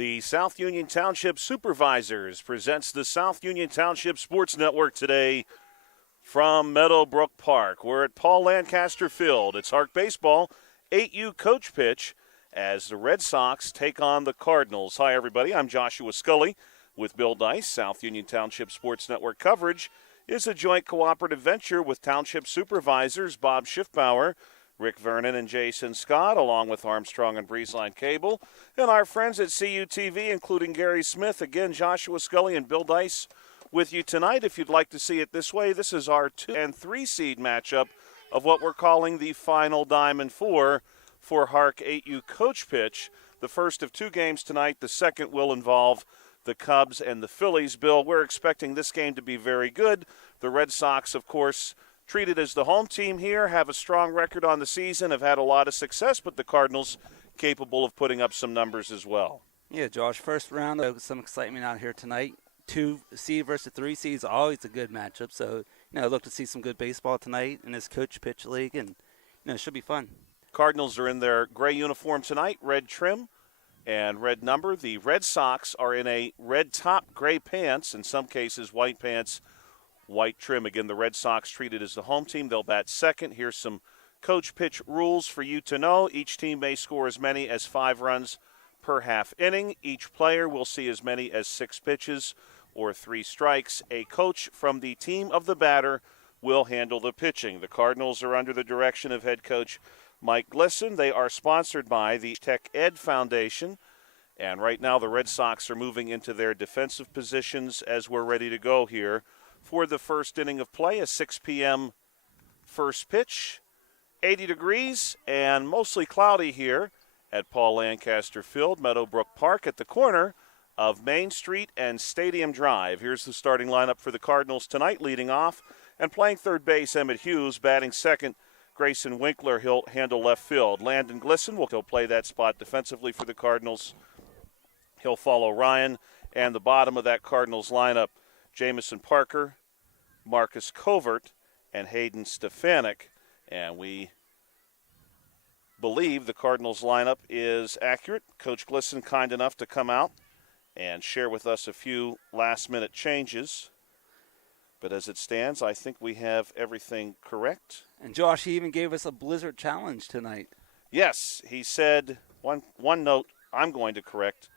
The South Union Township Supervisors presents the South Union Township Sports Network today from Meadowbrook Park. We're at Paul Lancaster Field. It's HARC Baseball, 8U coach pitch as the Red Sox take on the Cardinals. Hi, everybody. I'm Joshua Scully with Bill Dice. South Union Township Sports Network coverage is a joint cooperative venture with Township Supervisors Bob Schiffbauer, Rick Vernon, and Jason Scott, along with Armstrong and Breezeline Cable, and our friends at CUTV, including Gary Smith. Again, Joshua Scully and Bill Dice with you tonight. If you'd like to see it this way, this is our 2 and 3 seed matchup of what we're calling the final Diamond Four for HARC 8U coach pitch. The first of 2 games tonight. The second will involve the Cubs and the Phillies. Bill, we're expecting this game to be very good. The Red Sox, of course, treated as the home team here, have a strong record on the season, have had a lot of success, but the Cardinals capable of putting up some numbers as well. Yeah, Josh, first round, some excitement out here tonight. 2 seed versus 3 seeds, always a good matchup. So, look to see some good baseball tonight in this coach pitch league, and, it should be fun. Cardinals are in their gray uniform tonight, red trim and red number. The Red Sox are in a red top, gray pants, in some cases white pants, white trim. Again, the Red Sox treated as the home team. They'll bat second. Here's some coach pitch rules for you to know. Each team may score as many as 5 runs per half inning. Each player will see as many as 6 pitches or 3 strikes. A coach from the team of the batter will handle the pitching. The Cardinals are under the direction of head coach Mike Glisson. They are sponsored by the Tech Ed Foundation. And right now the Red Sox are moving into their defensive positions as we're ready to go here for the first inning of play. A 6 p.m. first pitch, 80 degrees and mostly cloudy here at Paul Lancaster Field, Meadowbrook Park, at the corner of Main Street and Stadium Drive. Here's the starting lineup for the Cardinals tonight. Leading off and playing third base, Emmett Hughes. Batting second, Grayson Winkler. He'll handle left field. Landon Glisson will play that spot defensively for the Cardinals. He'll follow Ryan. And the bottom of that Cardinals lineup, Jamison Parker, Marcus Covert, and Hayden Stefanik. And we believe the Cardinals lineup is accurate. Coach Glisson kind enough to come out and share with us a few last-minute changes. But as it stands, I think we have everything correct. And Josh, he even gave us a blizzard challenge tonight. Yes, he said, one note I'm going to correct.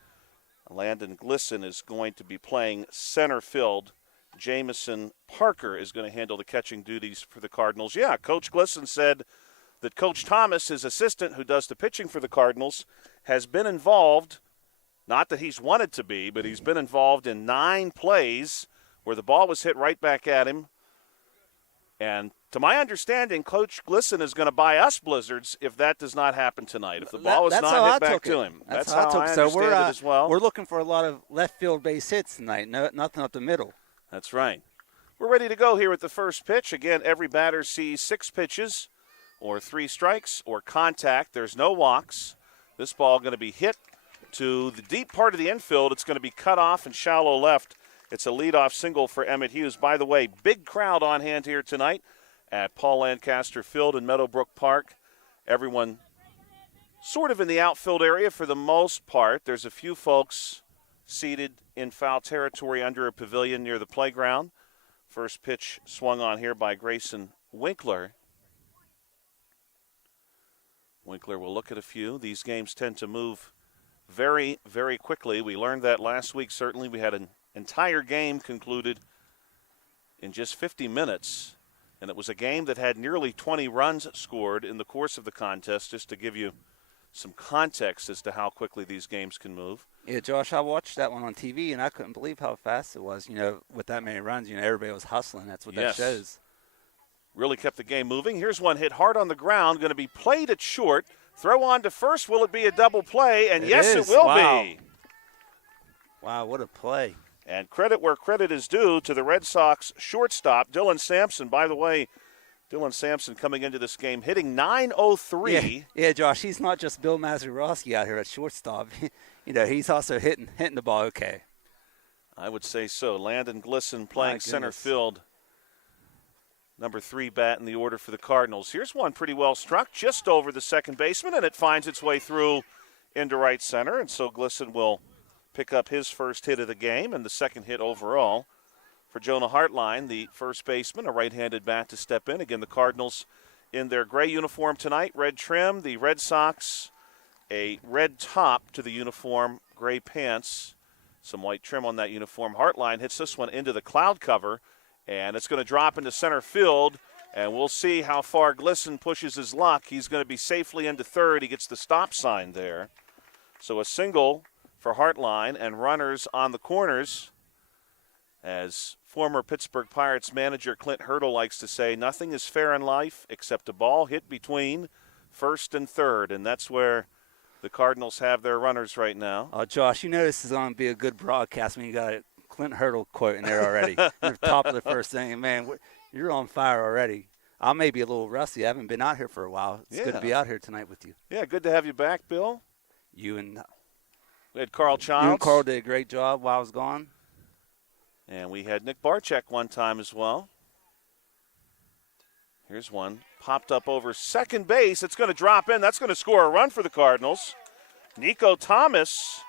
Landon Glisson is going to be playing center field. Jamison Parker is going to handle the catching duties for the Cardinals. Yeah, Coach Glisson said that Coach Thomas, his assistant who does the pitching for the Cardinals, has been involved, not that he's wanted to be, but he's been involved in 9 plays where the ball was hit right back at him. And to my understanding, Coach Glisson is going to buy us blizzards if that does not happen tonight, if the ball is not hit back to him. That's how I understand it as well. We're looking for a lot of left field base hits tonight, nothing up the middle. That's right. We're ready to go here at the first pitch. Again, every batter sees 6 pitches or 3 strikes or contact. There's no walks. This ball going to be hit to the deep part of the infield. It's going to be cut off and shallow left. It's a leadoff single for Emmett Hughes. By the way, big crowd on hand here tonight at Paul Lancaster Field in Meadowbrook Park. Everyone sort of in the outfield area for the most part. There's a few folks seated in foul territory under a pavilion near the playground. First pitch swung on here by Grayson Winkler. Winkler will look at a few. These games tend to move very, very quickly. We learned that last week. Certainly we had an entire game concluded in just 50 minutes, and it was a game that had nearly 20 runs scored in the course of the contest, just to give you some context as to how quickly these games can move. Yeah, Josh, I watched that one on TV, and I couldn't believe how fast it was. With that many runs, everybody was hustling. That's what that shows. Really kept the game moving. Here's one hit hard on the ground, going to be played at short. Throw on to first. Will it be a double play? And yes, it will be. Wow, what a play. And credit where credit is due to the Red Sox shortstop, Dylan Sampson. By the way, Dylan Sampson coming into this game hitting .903. Yeah, Josh, he's not just Bill Mazeroski out here at shortstop. He's also hitting the ball okay. I would say so. Landon Glisson playing center field. Number 3 bat in the order for the Cardinals. Here's one pretty well struck just over the second baseman, and it finds its way through into right center. And so Glisson will pick up his first hit of the game and the second hit overall for Jonah Hartline, the first baseman, a right-handed bat to step in. Again, the Cardinals in their gray uniform tonight, red trim. The Red Sox, a red top to the uniform, gray pants, some white trim on that uniform. Hartline hits this one into the cloud cover, and it's going to drop into center field, and we'll see how far Glisson pushes his luck. He's going to be safely into third. He gets the stop sign there. So a single for Hartline, and runners on the corners. As former Pittsburgh Pirates manager Clint Hurdle likes to say, nothing is fair in life except a ball hit between first and third, and that's where the Cardinals have their runners right now. Oh, Josh, you know this is going to be a good broadcast when you got a Clint Hurdle quote in there already. You're top of the first inning. Man, you're on fire already. I may be a little rusty. I haven't been out here for a while. It's good to be out here tonight with you. Yeah, good to have you back, Bill. We had Carl Childs. You and Carl did a great job while I was gone. And we had Nick Barczyk one time as well. Here's one. Popped up over second base. It's going to drop in. That's going to score a run for the Cardinals. Nico Thomas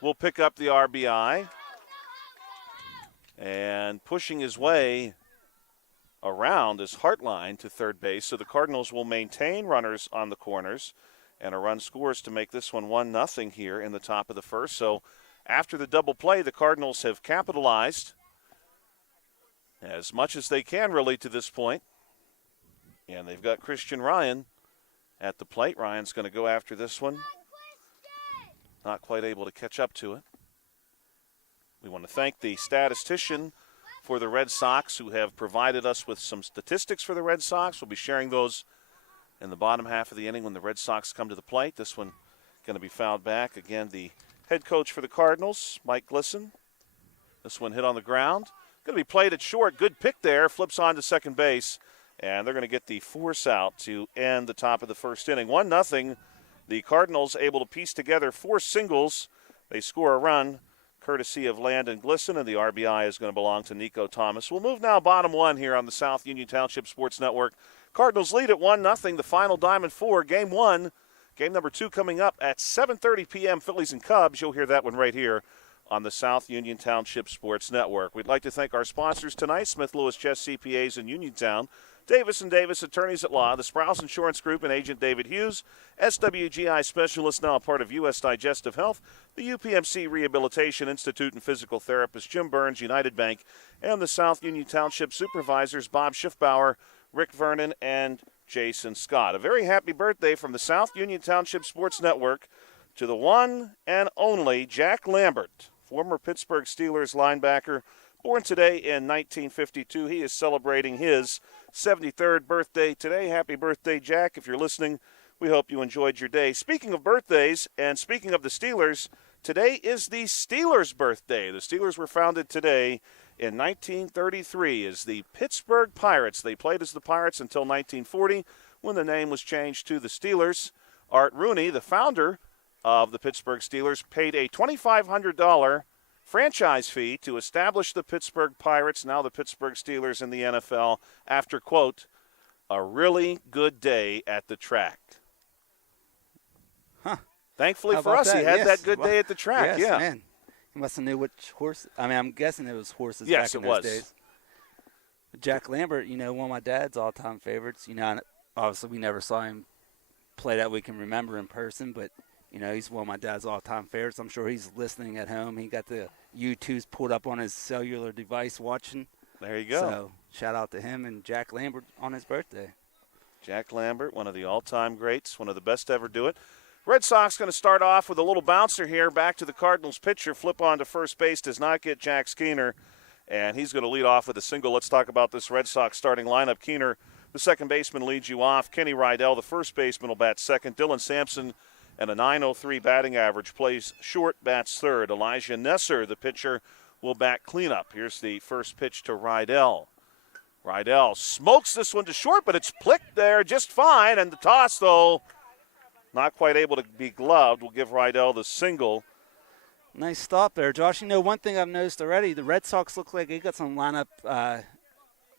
will pick up the RBI. And pushing his way around is Hartline to third base. So the Cardinals will maintain runners on the corners. And a run scores to make this one 1-0 here in the top of the first. So after the double play, the Cardinals have capitalized as much as they can really to this point. And they've got Christian Ryan at the plate. Ryan's going to go after this one. Not quite able to catch up to it. We want to thank the statistician for the Red Sox who have provided us with some statistics for the Red Sox. We'll be sharing those in the bottom half of the inning when the Red Sox come to the plate. This one going to be fouled back. Again, the head coach for the Cardinals, Mike Glisson. This one hit on the ground. Going to be played at short. Good pick there. Flips on to second base. And they're going to get the force out to end the top of the first inning. 1-0. The Cardinals able to piece together 4 singles. They score a run courtesy of Landon Glisson, and the RBI is going to belong to Nico Thomas. We'll move now bottom one here on the South Union Township Sports Network. Cardinals lead at 1-0. The final Diamond 4, Game 1. Game number 2 coming up at 7:30 p.m. Phillies and Cubs. You'll hear that one right here on the South Union Township Sports Network. We'd like to thank our sponsors tonight, Smith Lewis Chess CPAs in Uniontown, Davis & Davis Attorneys at Law, the Sprouse Insurance Group and Agent David Hughes, SWGI Specialist, now a part of U.S. Digestive Health, the UPMC Rehabilitation Institute and Physical Therapist Jim Burns, United Bank, and the South Union Township Supervisors Bob Schiffbauer, Rick Vernon, and Jason Scott. A very happy birthday from the South Union Township Sports Network to the one and only Jack Lambert, former Pittsburgh Steelers linebacker, born today in 1952. He is celebrating his 73rd birthday today. Happy birthday, Jack. If you're listening, we hope you enjoyed your day. Speaking of birthdays, and speaking of the Steelers, today is the Steelers' birthday. The Steelers were founded today in 1933 as the Pittsburgh Pirates. They played as the Pirates until 1940 when the name was changed to the Steelers. Art Rooney, the founder of the Pittsburgh Steelers, paid a $2,500 franchise fee to establish the Pittsburgh Pirates, now the Pittsburgh Steelers, in the NFL after, quote, a really good day at the track. Huh. Thankfully for us, that? He had Yes. that good day at the track. Yes, yeah. Man. He must have knew which horse. I mean, I'm guessing it was horses Yes, back in it those was. days. Jack Lambert, one of my dad's all-time favorites. Obviously we never saw him play that we can remember in person, but he's one of my dad's all-time favorites. I'm sure he's listening at home. He got the U2s pulled up on his cellular device watching. There you go. So shout out to him and Jack Lambert on his birthday. Jack Lambert, one of the all-time greats, one of the best to ever do it. Red Sox going to start off with a little bouncer here. Back to the Cardinals pitcher. Flip on to first base. Does not get Jack Skeener. And he's going to lead off with a single. Let's talk about this Red Sox starting lineup. Keener, the second baseman, leads you off. Kenny Rydell, the first baseman, will bat second. Dylan Sampson, and a .903 batting average, plays short, bats third. Elijah Nesser, the pitcher, will bat cleanup. Here's the first pitch to Rydell. Rydell smokes this one to short, but it's plicked there just fine. And the toss, though, not quite able to be gloved. We'll give Rydell the single. Nice stop there, Josh. One thing I've noticed already, the Red Sox look like they got some lineup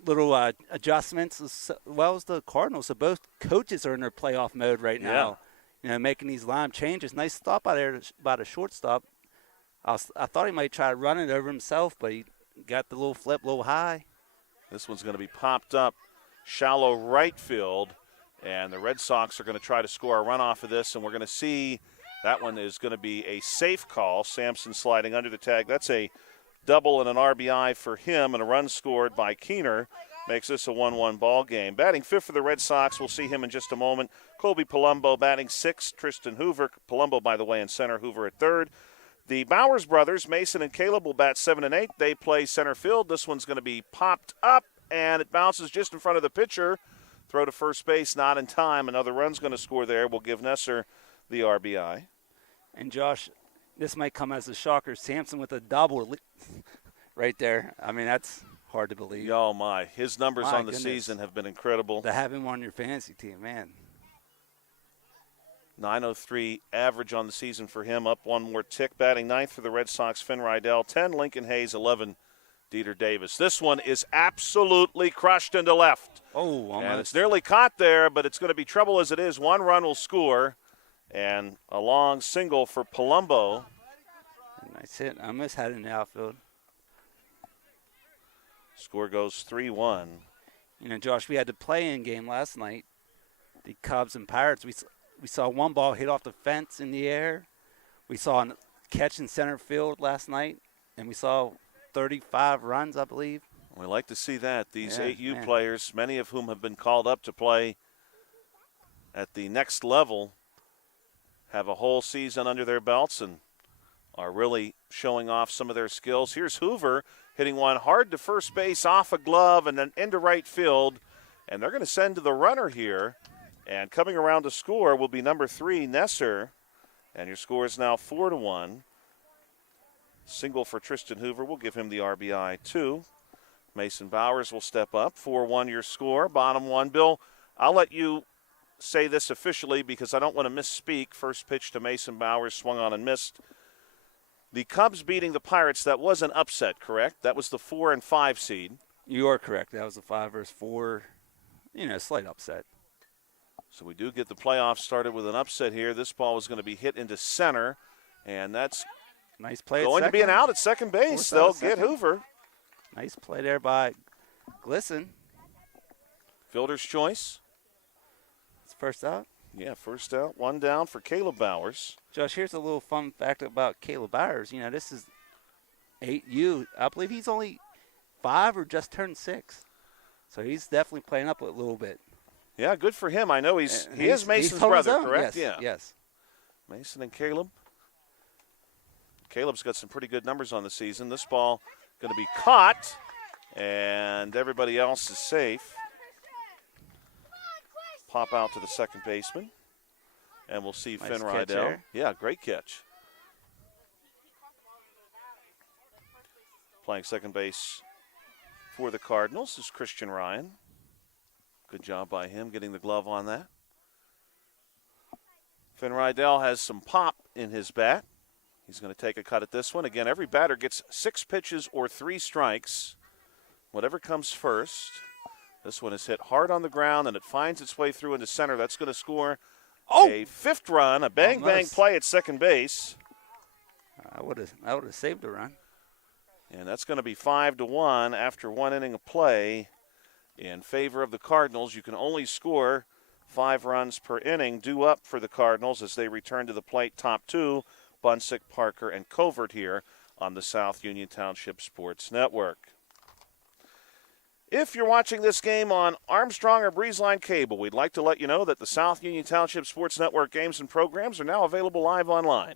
little adjustments as well as the Cardinals. So both coaches are in their playoff mode right now. Making these lineup changes. Nice stop out there by the shortstop. I thought he might try to run it over himself, but he got the little flip a little high. This one's going to be popped up shallow right field, and the Red Sox are going to try to score a run off of this, and we're going to see that one is going to be a safe call. Sampson sliding under the tag. That's a double and an RBI for him, and a run scored by Keener makes this a 1-1 ball game. Batting fifth for the Red Sox, we'll see him in just a moment. Colby Palumbo batting sixth. Tristan Hoover, Palumbo, by the way, in center, Hoover at third. The Bowers brothers, Mason and Caleb, will bat 7 and 8. They play center field. This one's going to be popped up, and it bounces just in front of the pitcher. Throw to first base, not in time. Another run's going to score there. We'll give Nesser the RBI. And, Josh, this might come as a shocker. Sampson with a double right there. I mean, that's hard to believe. Oh, my. His numbers on the goodness. season have been incredible. To have him on your fantasy team, man. 903 average on the season for him, up one more tick. Batting ninth for the Red Sox, Finn Rydell. 10, Lincoln Hayes. 11, Dieter Davis. This one is absolutely crushed into left. Oh, almost. And it's nearly caught there, but it's going to be trouble as it is. One run will score, and a long single for Palumbo. Nice hit. I almost had it in the outfield. Score goes 3-1. You know, Josh, we had the play-in game last night. The Cubs and Pirates. We saw one ball hit off the fence in the air. We saw a catch in center field last night, and we saw 35 runs, I believe. We like to see that. These Yeah, 8U man. players, many of whom have been called up to play at the next level, have a whole season under their belts and are really showing off some of their skills. Here's Hoover hitting one hard to first base off a glove and then into right field. And they're going to send to the runner here. And coming around to score will be number 3, Nesser. And your score is now 4-1. Single for Tristan Hoover. We'll give him the RBI, too. Mason Bowers will step up. 4-1 your score. Bottom one. Bill, I'll let you say this officially because I don't want to misspeak. First pitch to Mason Bowers, swung on and missed. The Cubs beating the Pirates, that was an upset, correct? That was the 4 and 5 seed. You are correct. That was a 5 versus 4, slight upset. So we do get the playoffs started with an upset here. This ball is going to be hit into center, and that's Nice play. going to be an out at second base. They'll get Hoover. Nice play there by Glisson. Fielder's choice. It's first out. Yeah, first out. One down for Caleb Bowers. Josh, here's a little fun fact about Caleb Bowers. You know, this is 8U. I believe he's only 5 or just turned 6. So he's definitely playing up a little bit. Yeah, good for him. I know he is Mason's brother, correct? Yes, yeah. Yes. Mason and Caleb. Caleb's got some pretty good numbers on the season. This ball going to be caught, and everybody else is safe. Pop out to the second baseman, and we'll see Nice Finn catch Rydell. there. Yeah, great catch. Playing second base for the Cardinals is Christian Ryan. Good job by him getting the glove on that. Finn Rydell has some pop in his bat. He's going to take a cut at this one. Again, every batter gets 6 pitches or 3 strikes. Whatever comes first. This one is hit hard on the ground, and it finds its way through into center. That's going to score a 5th run, a bang-bang play at second base. I would have saved a run. And that's going to be 5-1 after 1 inning of play in favor of the Cardinals. You can only score 5 runs per inning. Due up for the Cardinals as they return to the plate. Top 2, Bunsick, Parker, and Covert here on the South Union Township Sports Network. If you're watching this game on Armstrong or Breezeline Cable, we'd like to let you know that the South Union Township Sports Network games and programs are now available live online.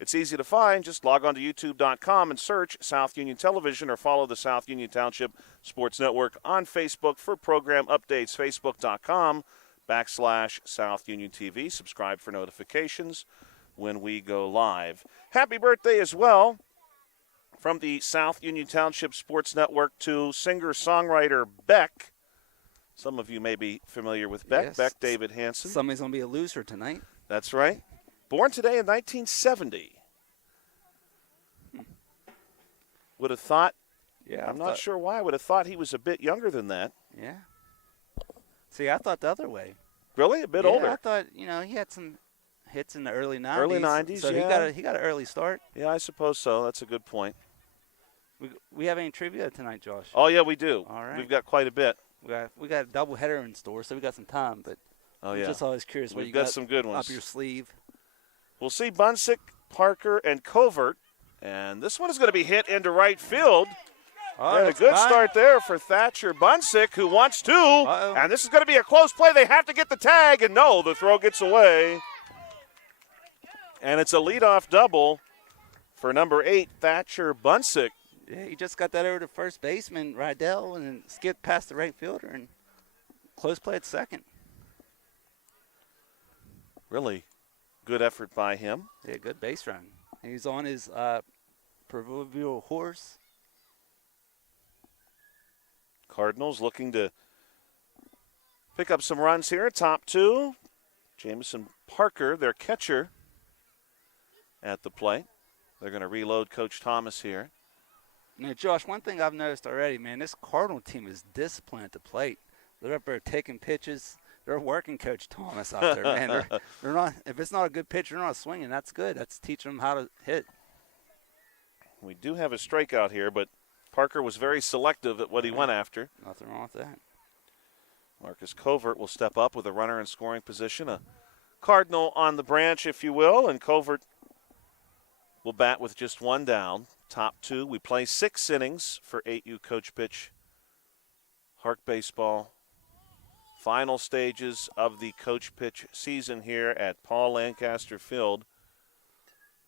It's easy to find. Just log on to youtube.com and search South Union Television or follow the South Union Township Sports Network on Facebook for program updates. Facebook.com/South Union TV. Subscribe for notifications when we go live. Happy birthday as well from the South Union Township Sports Network to singer-songwriter Beck. Some of you may be familiar with Beck. Yes. Beck David Hansen. Somebody's going to be a loser tonight. That's right. Born today in 1970. Would have thought, Yeah, I'm not sure why, I would have thought he was a bit younger than that. Yeah. See, I thought the other way. Really? A bit Yeah, older? I thought, he had some hits in the early 90s. Early 90s, so yeah. he got an early start. Yeah, I suppose so. That's a good point. We have any trivia tonight, Josh? Oh, yeah, we do. All right. We've got quite a bit. We got a doubleheader in store, so we got some time. But I'm just always curious what We've you got some good ones up your sleeve. We'll see Bunsick, Parker, and Covert. And this one is going to be hit into right field. And a good start there for Thatcher Bunsick, who wants two. And this is going to be a close play. They have to get the tag, and no, the throw gets away. And it's a leadoff double for number 8, Thatcher Bunsick. Yeah, he just got that over to first baseman, Rydell, and then skipped past the right fielder and close play at second. Really good effort by him. Yeah, good base run. He's on his proverbial horse. Cardinals looking to pick up some runs here. Top 2. Jamison Parker, their catcher, at the plate. They're going to reload Coach Thomas here. Now, Josh, one thing I've noticed already, man, this Cardinal team is disciplined at the plate. They're up there taking pitches. They're working Coach Thomas out there, man. They're not. If it's not a good pitch, they're not swinging. That's good. That's teaching them how to hit. We do have a strikeout here, but Parker was very selective at what he went after. Nothing wrong with that. Marcus Covert will step up with a runner in scoring position. A Cardinal on the branch, if you will, and Covert will bat with just one down. Top 2. We play 6 innings for 8U Coach Pitch HARC Baseball. Final stages of the Coach Pitch season here at Paul Lancaster Field.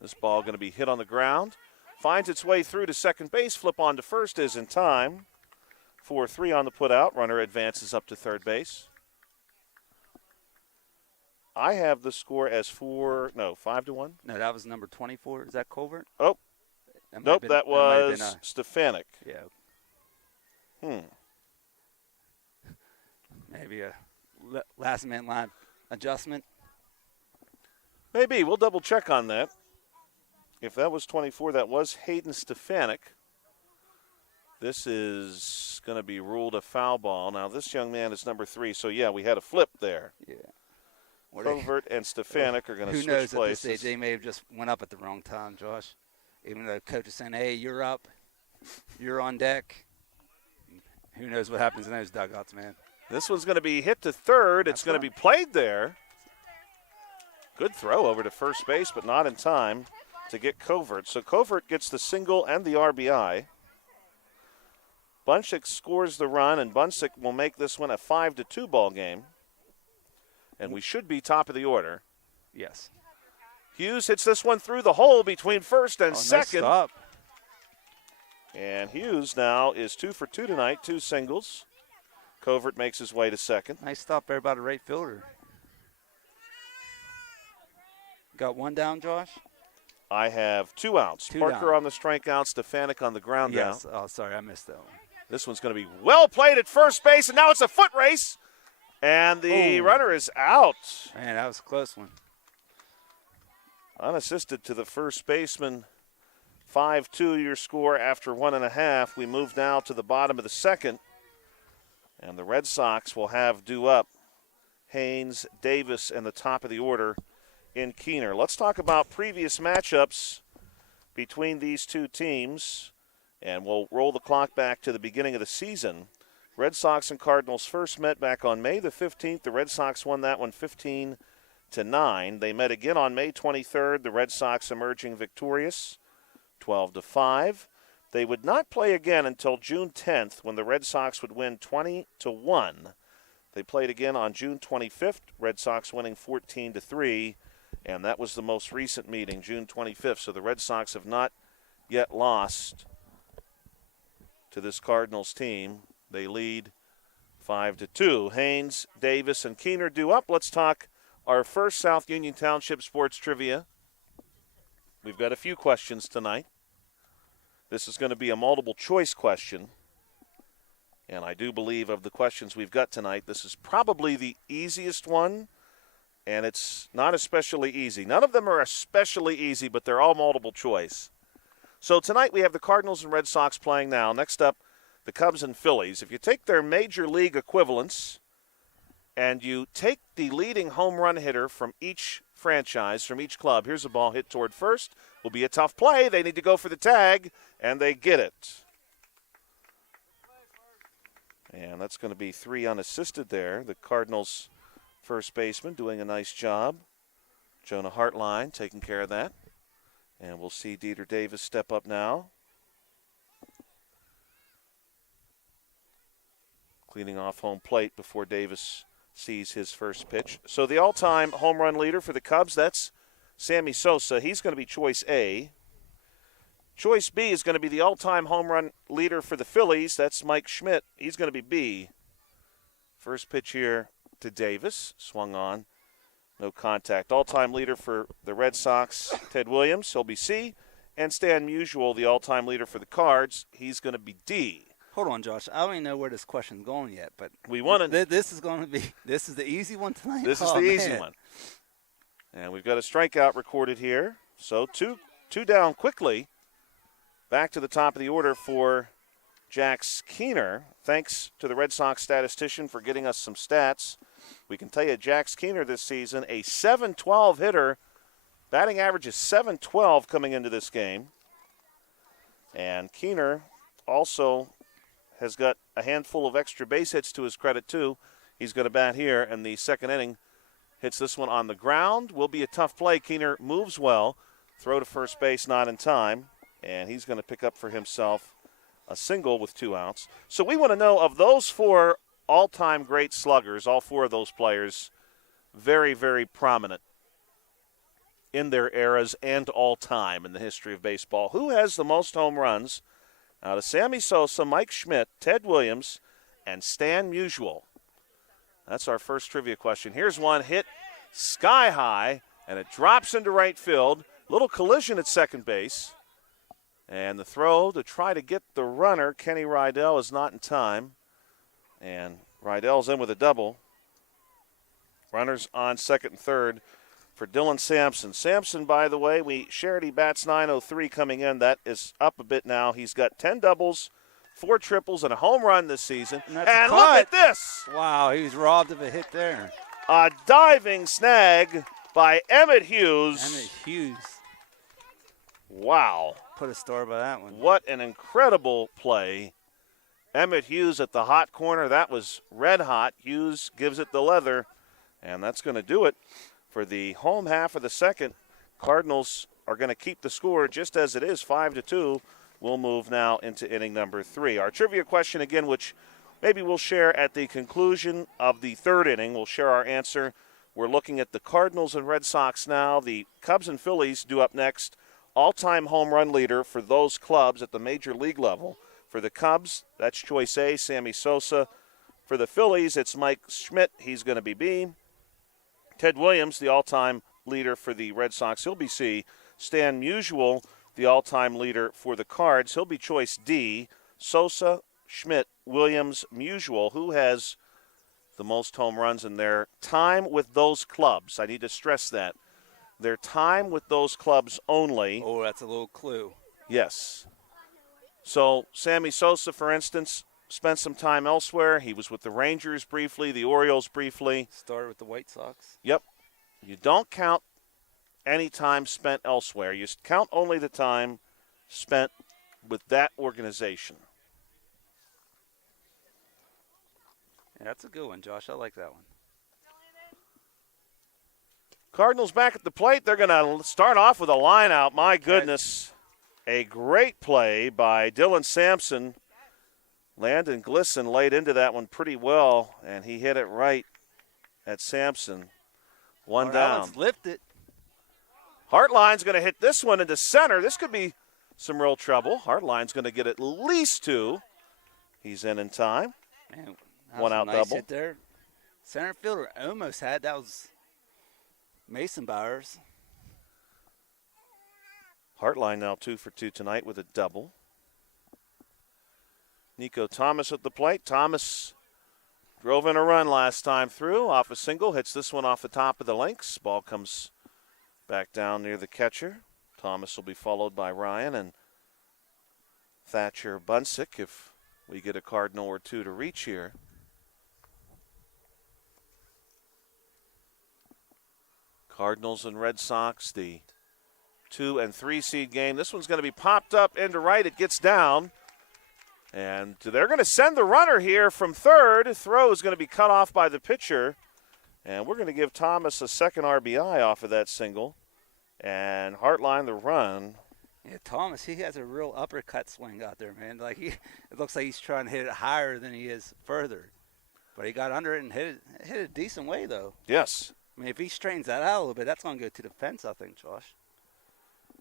This ball going to be hit on the ground. Finds its way through to second base. Flip on to first is in time. 4-3 on the putout. Runner advances up to third base. I have the score as 5-1. No, that was number 24. Is that Colbert? Oh, nope, that was Stefanik. Yeah. Maybe a last man line adjustment. Maybe. We'll double check on that. If that was 24, that was Hayden Stefanik. This is going to be ruled a foul ball. Now, this young man is number 3, so, yeah, we had a flip there. Yeah. Covert and Stefanik are going to switch places. Who knows at this stage? They may have just went up at the wrong time, Josh. Even though the coach is saying, hey, you're up. You're on deck. Who knows what happens in those dugouts, man. This one's going to be hit to third. It's going to be played there. Good throw over to first base, but not in time to get Covert. So Covert gets the single and the RBI. Bunsick scores the run, and Bunsick will make this one a 5-2 ball game. And we should be top of the order. Yes. Hughes hits this one through the hole between first and second. Nice stop. And Hughes now is 2 for 2 tonight, 2 singles. Covert makes his way to second. Nice stop there by the right fielder. Got one down, Josh? I have 2 outs. Parker down on the strikeout, Stefanik on the ground out. Yes. Oh, sorry, I missed that one. This one's going to be well played at first base, and now it's a foot race. And the runner is out. Man, that was a close one. Unassisted to the first baseman. 5-2 your score after 1.5. We move now to the bottom of the second. And the Red Sox will have due up Haynes, Davis, and the top of the order in Keener. Let's talk about previous matchups between these two teams. And we'll roll the clock back to the beginning of the season. Red Sox and Cardinals first met back on May the 15th. The Red Sox won that one 15-9. They met again on May 23rd. The Red Sox emerging victorious 12-5. They would not play again until June 10th when the Red Sox would win 20-1. They played again on June 25th. Red Sox winning 14-3. And that was the most recent meeting, June 25th. So the Red Sox have not yet lost to this Cardinals team. They lead 5-2. Haynes, Davis, and Keener due up. Let's talk our first South Union Township sports trivia. We've got a few questions tonight. This is going to be a multiple choice question. And I do believe of the questions we've got tonight, this is probably the easiest one. And it's not especially easy. None of them are especially easy, but they're all multiple choice. So tonight we have the Cardinals and Red Sox playing now. Next up, the Cubs and Phillies. If you take their major league equivalents and you take the leading home run hitter from each franchise from each club. Here's a ball hit toward first. Will be a tough play. They need to go for the tag, and they get it. And that's going to be 3 unassisted there. The Cardinals first baseman doing a nice job. Jonah Hartline taking care of that. And we'll see Dieter Davis step up now. Cleaning off home plate before Davis sees his first pitch. So the all-time home run leader for the Cubs, that's Sammy Sosa. He's going to be choice A. Choice B is going to be the all-time home run leader for the Phillies. That's Mike Schmidt. He's going to be B. First pitch here to Davis. Swung on. No contact. All-time leader for the Red Sox, Ted Williams. He'll be C. And Stan Musial, the all-time leader for the Cards. He's going to be D. Hold on, Josh. I don't even know where this question's going yet, but we want to. This is going to be. This is the easy one tonight. This is the easy one. And we've got a strikeout recorded here. So two down quickly. Back to the top of the order for Jax Keener. Thanks to the Red Sox statistician for getting us some stats. We can tell you Jax Keener this season, a .712 hitter. Batting average is .712 coming into this game. And Keener also has got a handful of extra base hits to his credit, too. He's going to bat here in the second inning. Hits this one on the ground. Will be a tough play. Keener moves well. Throw to first base, not in time. And he's going to pick up for himself a single with 2 outs. So we want to know, of those 4 all-time great sluggers, all 4 of those players, very, very prominent in their eras and all time in the history of baseball. Who has the most home runs out of Sammy Sosa, Mike Schmidt, Ted Williams, and Stan Musial? That's our first trivia question. Here's one hit sky high, and it drops into right field. Little collision at second base. And the throw to try to get the runner, Kenny Rydell, is not in time. And Rydell's in with a double. Runners on second and third for Dylan Sampson. Sampson, by the way, we shared he bats .903 coming in. That is up a bit now. He's got 10 doubles, 4 triples, and a home run this season. And look at this. Wow, he was robbed of a hit there. A diving snag by Emmett Hughes. Emmett Hughes. Wow. Put a star by that one. What an incredible play. Emmett Hughes at the hot corner. That was red hot. Hughes gives it the leather, and that's going to do it for the home half of the second. Cardinals are going to keep the score just as it is, 5-2. We'll move now into inning number 3. Our trivia question again, which maybe we'll share at the conclusion of the third inning. We'll share our answer. We're looking at the Cardinals and Red Sox now. The Cubs and Phillies due up next. All-time home run leader for those clubs at the major league level. For the Cubs, that's choice A, Sammy Sosa. For the Phillies, it's Mike Schmidt. He's going to be B. Ted Williams, the all-time leader for the Red Sox, he'll be C. Stan Musial, the all-time leader for the Cards, he'll be choice D. Sosa, Schmidt, Williams, Musial, who has the most home runs in their time with those clubs. I need to stress that. Their time with those clubs only. Oh, that's a little clue. Yes. So Sammy Sosa, for instance, spent some time elsewhere. He was with the Rangers briefly, the Orioles briefly. Started with the White Sox. Yep. You don't count any time spent elsewhere. You count only the time spent with that organization. Yeah, that's a good one, Josh. I like that one. Cardinals back at the plate. They're going to start off with a line out. My goodness. A great play by Dylan Sampson. Landon Glisson laid into that one pretty well, and he hit it right at Sampson. One down. Let's lift it. Hartline's going to hit this one into center. This could be some real trouble. Hartline's going to get at least 2. He's in time. Man, one out nice double. Hit there. Center fielder almost had. That was Mason Bowers. Hartline now 2 for 2 tonight with a double. Nico Thomas at the plate. Thomas drove in a run last time through off a single. Hits this one off the top of the links. Ball comes back down near the catcher. Thomas will be followed by Ryan and Thatcher Bunsick if we get a Cardinal or 2 to reach here. Cardinals and Red Sox, the 2 and 3 seed game. This one's going to be popped up into right. It gets down. And they're going to send the runner here from third. Throw is going to be cut off by the pitcher. And we're going to give Thomas a second RBI off of that single. And Hartline the run. Yeah, Thomas, he has a real uppercut swing out there, man. It looks like he's trying to hit it higher than he is further. But he got under it and hit it a decent way, though. Yes. I mean, if he straightens that out a little bit, that's going to go to the fence, I think, Josh.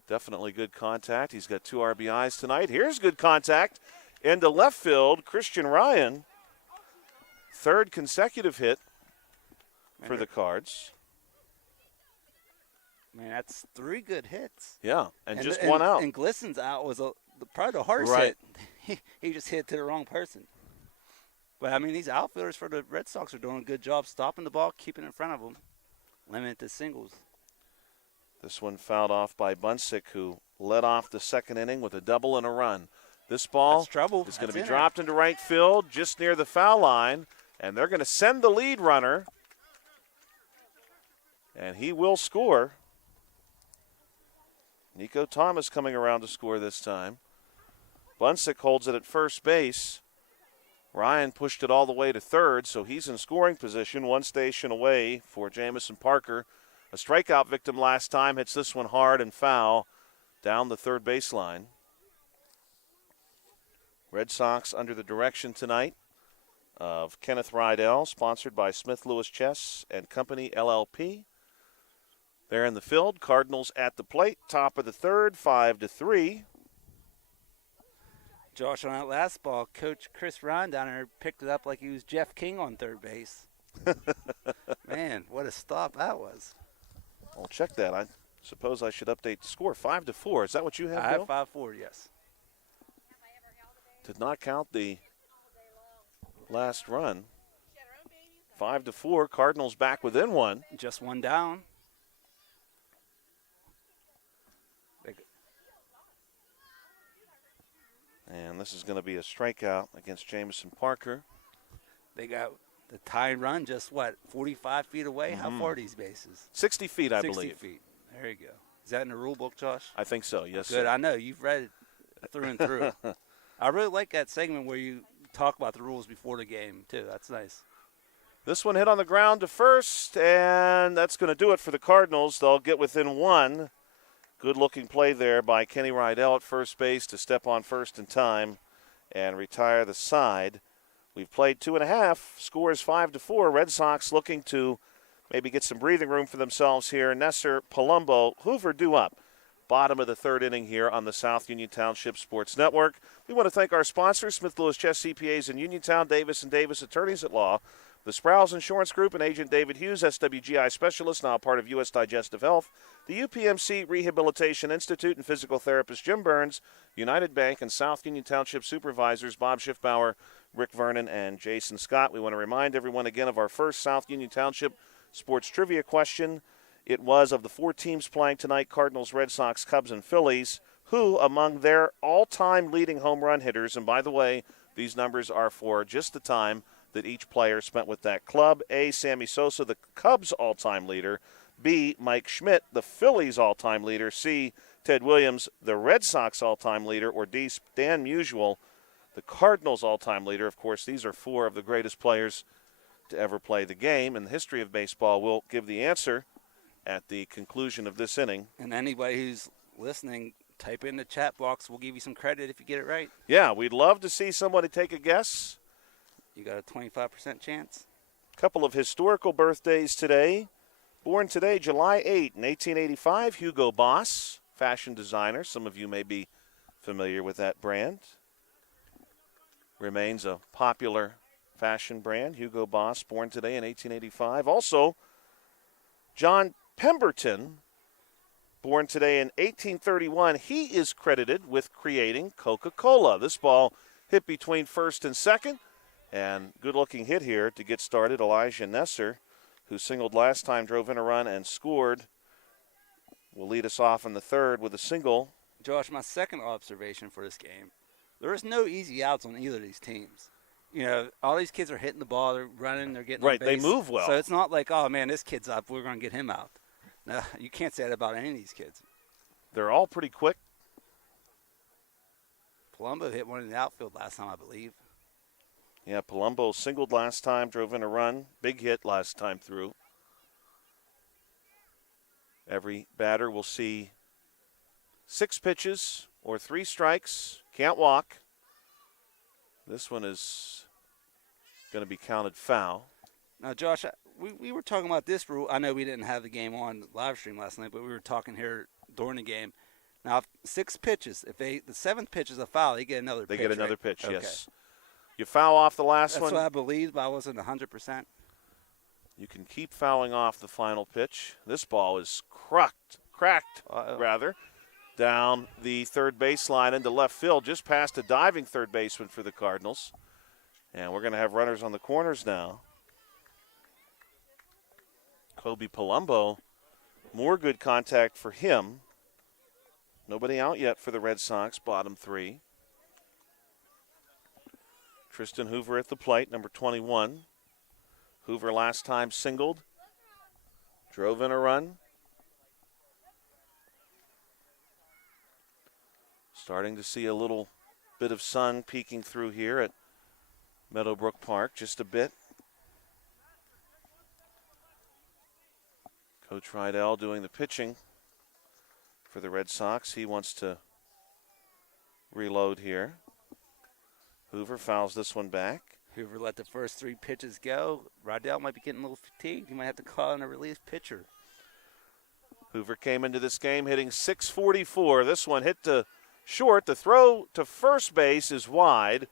Definitely good contact. He's got 2 RBIs tonight. Here's good contact into left field. Christian Ryan, 3rd consecutive hit for the Cards. Man, that's 3 good hits. Yeah, and just one out. And Glisson's out was probably the hardest right. hit. He just hit to the wrong person. But, I mean, these outfielders for the Red Sox are doing a good job stopping the ball, keeping it in front of them, limit to singles. This one fouled off by Bunsick, who led off the second inning with a double and a run. This ball is going to be dropped into right field just near the foul line, and they're going to send the lead runner, and he will score. Nico Thomas coming around to score this time. Bunsick holds it at first base. Ryan pushed it all the way to third, so he's in scoring position, 1 station away for Jamison Parker. A strikeout victim last time, hits this one hard and foul down the third baseline. Red Sox under the direction tonight of Kenneth Rydell, sponsored by Smith Lewis Chess and Company LLP. They're in the field. Cardinals at the plate, top of the third, 5-3. Josh, on that last ball, Coach Chris Ryan down there picked it up like he was Jeff King on third base. Man, what a stop that was. I'll check that. I suppose I should update the score. 5-4. Is that what you have, I Bill? have 5-4, yes. Did not count the last run. 5-4. Cardinals back within 1. Just 1 down. And this is going to be a strikeout against Jamison Parker. They got the tying run just, 45 feet away? How far are these bases? 60 feet, I 60 believe. 60 feet. There you go. Is that in the rule book, Josh? I think so, yes, Good. sir. I know. You've read it through and through. I really like that segment where you talk about the rules before the game, too. That's nice. This one hit on the ground to first, and that's going to do it for the Cardinals. They'll get within 1. Good-looking play there by Kenny Rydell at first base to step on first in time and retire the side. We've played 2.5. Score is 5-4. Red Sox looking to maybe get some breathing room for themselves here. Nesser, Palumbo, Hoover due up. Bottom of the third inning here on the South Union Township Sports Network. We want to thank our sponsors, Smith Lewis Chess CPAs in Uniontown, Davis & Davis Attorneys at Law, the Sprouse Insurance Group and Agent David Hughes, SWGI Specialist, now part of U.S. Digestive Health, the UPMC Rehabilitation Institute and physical therapist Jim Burns, United Bank and South Union Township Supervisors Bob Schiffbauer, Rick Vernon, and Jason Scott. We want to remind everyone again of our first South Union Township sports trivia question. It was of the 4 teams playing tonight, Cardinals, Red Sox, Cubs, and Phillies, who among their all-time leading home run hitters, and by the way, these numbers are for just the time that each player spent with that club. A, Sammy Sosa, the Cubs' all-time leader. B, Mike Schmidt, the Phillies' all-time leader. C, Ted Williams, the Red Sox all-time leader. Or D, Stan Musial, the Cardinals' all-time leader. Of course, these are 4 of the greatest players to ever play the game in the history of baseball. We'll give the answer at the conclusion of this inning. And anybody who's listening, type in the chat box. We'll give you some credit if you get it right. Yeah, we'd love to see somebody take a guess. You got a 25% chance. Couple of historical birthdays today. Born today, July 8, 1885, Hugo Boss, fashion designer. Some of you may be familiar with that brand. Remains a popular fashion brand. Hugo Boss, born today in 1885. Also, John Pemberton, born today in 1831. He is credited with creating Coca-Cola. This ball hit between first and second. And good-looking hit here to get started, Elijah Nesser, who singled last time, drove in a run and scored, will lead us off in the third with a single. Josh, my second observation for this game, there is no easy outs on either of these teams. You know, all these kids are hitting the ball, they're running, they're getting right, on base. they move well. So it's not like, oh, man, this kid's up, we're going to get him out. No, you can't say that about any of these kids. They're all pretty quick. Palumbo hit one in the outfield last time, I believe. Yeah, Palumbo singled last time, drove in a run. Big hit last time through. Every batter will see 6 pitches or 3 strikes. Can't walk. This one is going to be counted foul. Now, Josh, we were talking about this rule. I know we didn't have the game on live stream last night, but we were talking here during the game. Now, if 6 pitches, if the 7th pitch is a foul, they get another pitch. They get another right? pitch, Okay. yes. You foul off the last That's one. what I believed, but I wasn't 100%. You can keep fouling off the final pitch. This ball is cracked, down the third baseline into left field, just past a diving third baseman for the Cardinals. And we're going to have runners on the corners now. Kobe Palumbo, more good contact for him. Nobody out yet for the Red Sox, bottom 3. Tristan Hoover at the plate, number 21. Hoover last time singled, drove in a run. Starting to see a little bit of sun peeking through here at Meadowbrook Park, just a bit. Coach Rydell doing the pitching for the Red Sox. He wants to reload here. Hoover fouls this one back. Hoover let the first 3 pitches go. Rydell might be getting a little fatigued. He might have to call in a relief pitcher. Hoover came into this game hitting .644. This one hit to short. The throw to first base is wide,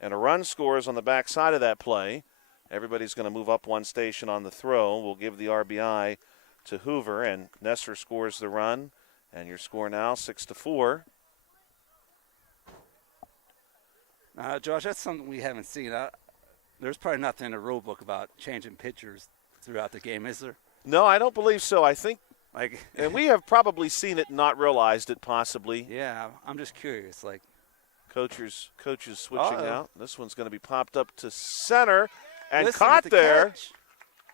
and a run scores on the backside of that play. Everybody's going to move up one station on the throw. We'll give the RBI to Hoover, and Nesser scores the run. And your score now 6-4. Josh, that's something we haven't seen. There's probably nothing in the rule book about changing pitchers throughout the game, is there? No, I don't believe so. I think, and we have probably seen it and not realized it possibly. Yeah, I'm just curious. Coaches switching out. This one's going to be popped up to center and caught the there. Catch.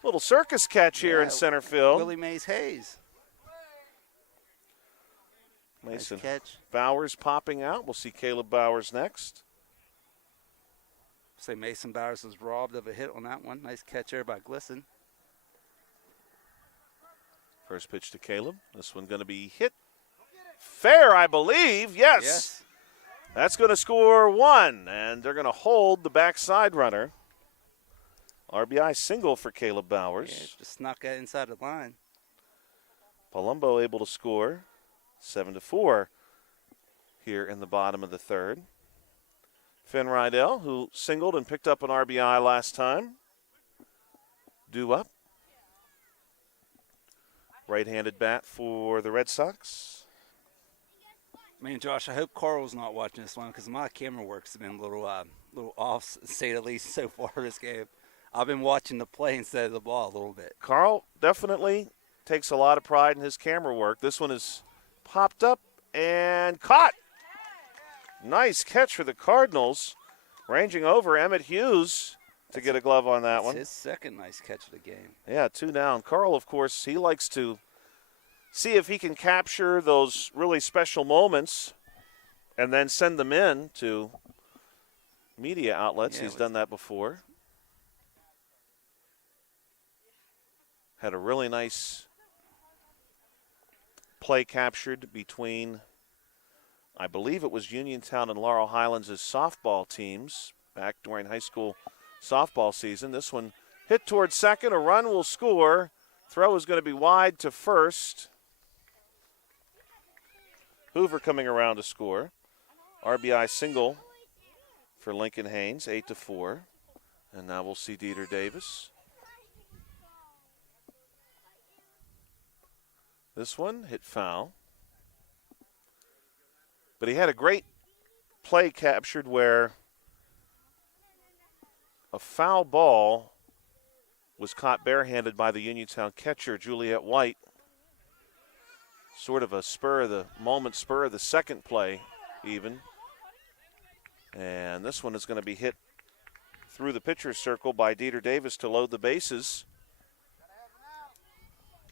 Little circus catch here in center field. Willie Mays Hayes. Mason Nice catch. Bowers popping out. We'll see Caleb Bowers next. Say Mason Bowers was robbed of a hit on that one. Nice catch there by Glisson. First pitch to Caleb. This one going to be hit fair, I believe. Yes. That's going to score 1, and they're going to hold the backside runner. RBI single for Caleb Bowers. Yeah, just snuck that inside the line. Palumbo able to score 7-4 here in the bottom of the third. Finn Rydell, who singled and picked up an RBI last time, due up. Right-handed bat for the Red Sox. Man, Josh, I hope Carl's not watching this one because my camera work's been a little off, to say the least, so far this game. I've been watching the play instead of the ball a little bit. Carl definitely takes a lot of pride in his camera work. This one is popped up and caught. Nice catch for the Cardinals. Ranging over Emmett Hughes to get a glove on that one. His second nice catch of the game. Yeah, 2 down. Carl, of course, he likes to see if he can capture those really special moments and then send them in to media outlets. Yeah, He's done that before. Had a really nice play captured between, I believe it was Uniontown and Laurel Highlands' softball teams back during high school softball season. This one hit towards second. A run will score. Throw is going to be wide to first. Hoover coming around to score. RBI single for Lincoln Haynes, 8-4. And now we'll see Dieter Davis. This one hit foul. But he had a great play captured where a foul ball was caught barehanded by the Uniontown catcher, Juliet White. Sort of a spur of the second play even. And this one is going to be hit through the pitcher's circle by Dieter Davis to load the bases.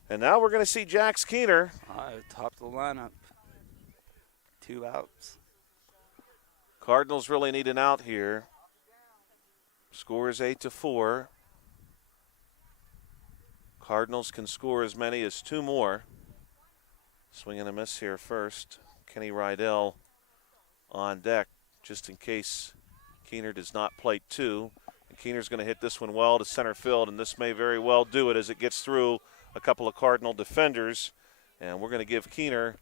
And now we're going to see Jax Keener. Top of the lineup. 2 outs. Cardinals really need an out here. Score is 8-4. Cardinals can score as many as 2 more. Swing and a miss here first. Kenny Rydell on deck just in case Keener does not plate 2. And Keener's going to hit this one well to center field, and this may very well do it as it gets through a couple of Cardinal defenders. And we're going to give Keener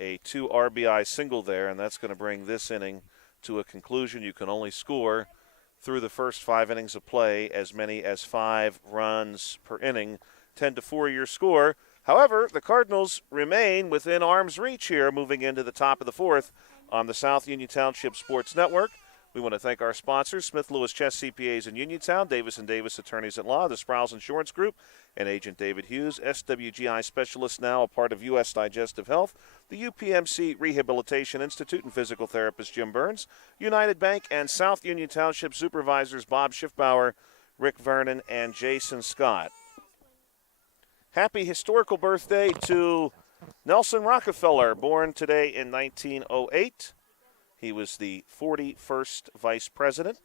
a 2 RBI single there, and that's going to bring this inning to a conclusion. You can only score through the first 5 innings of play as many as 5 runs per inning. 10-4 your score. However, the Cardinals remain within arm's reach here moving into the top of the 4th on the South Union Township Sports Network. We want to thank our sponsors, Smith Lewis Chess CPAs in Uniontown, Davis & Davis Attorneys at Law, the Sprouse Insurance Group, and Agent David Hughes, SWGI Specialist, now a part of U.S. Digestive Health, the UPMC Rehabilitation Institute, and physical therapist Jim Burns, United Bank, and South Union Township Supervisors Bob Schiffbauer, Rick Vernon, and Jason Scott. Happy historical birthday to Nelson Rockefeller, born today in 1908. He was the 41st Vice President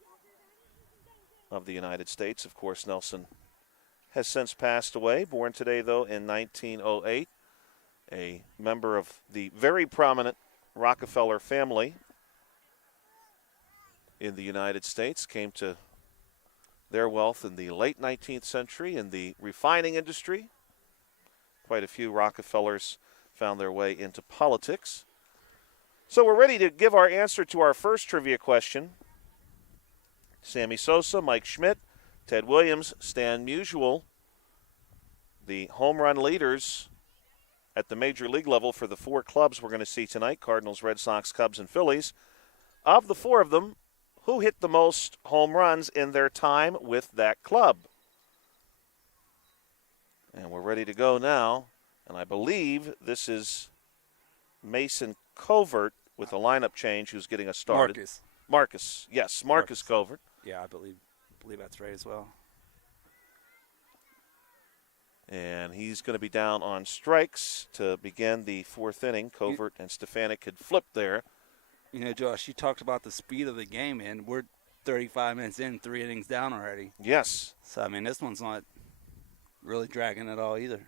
of the United States. Of course, Nelson has since passed away. Born today, though, in 1908. A member of the very prominent Rockefeller family in the United States. Came to their wealth in the late 19th century in the refining industry. Quite a few Rockefellers found their way into politics. So we're ready to give our answer to our first trivia question. Sammy Sosa, Mike Schmidt, Ted Williams, Stan Musial, the home run leaders at the major league level for the 4 clubs we're going to see tonight, Cardinals, Red Sox, Cubs, and Phillies. Of the 4 of them, who hit the most home runs in their time with that club? And we're ready to go now. And I believe this is Mason Covert with a lineup change who's getting us started. Marcus. Yes, Marcus Covert. Yeah, I believe that's right as well. And he's going to be down on strikes to begin the 4th inning. Covert and Stefanik had flipped there. You know, Josh, you talked about the speed of the game, and we're 35 minutes in, 3 innings down already. Yes. So, I mean, this one's not really dragging at all either.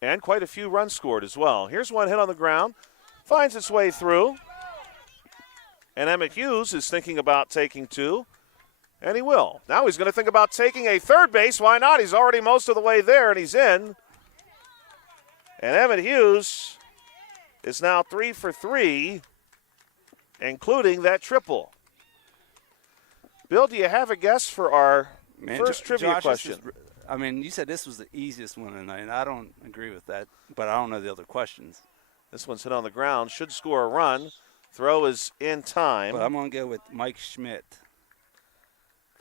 And quite a few runs scored as well. Here's one hit on the ground. Finds its way through. And Emmett Hughes is thinking about taking 2. And he will. Now he's going to think about taking a third base. Why not? He's already most of the way there, and he's in. And Emmett Hughes is now 3 for 3, including that triple. Bill, do you have a guess for our first trivia question? I mean, you said this was the easiest one tonight, and I don't agree with that, but I don't know the other questions. This one's hit on the ground. Should score a run. Throw is in time. But I'm going to go with Mike Schmidt.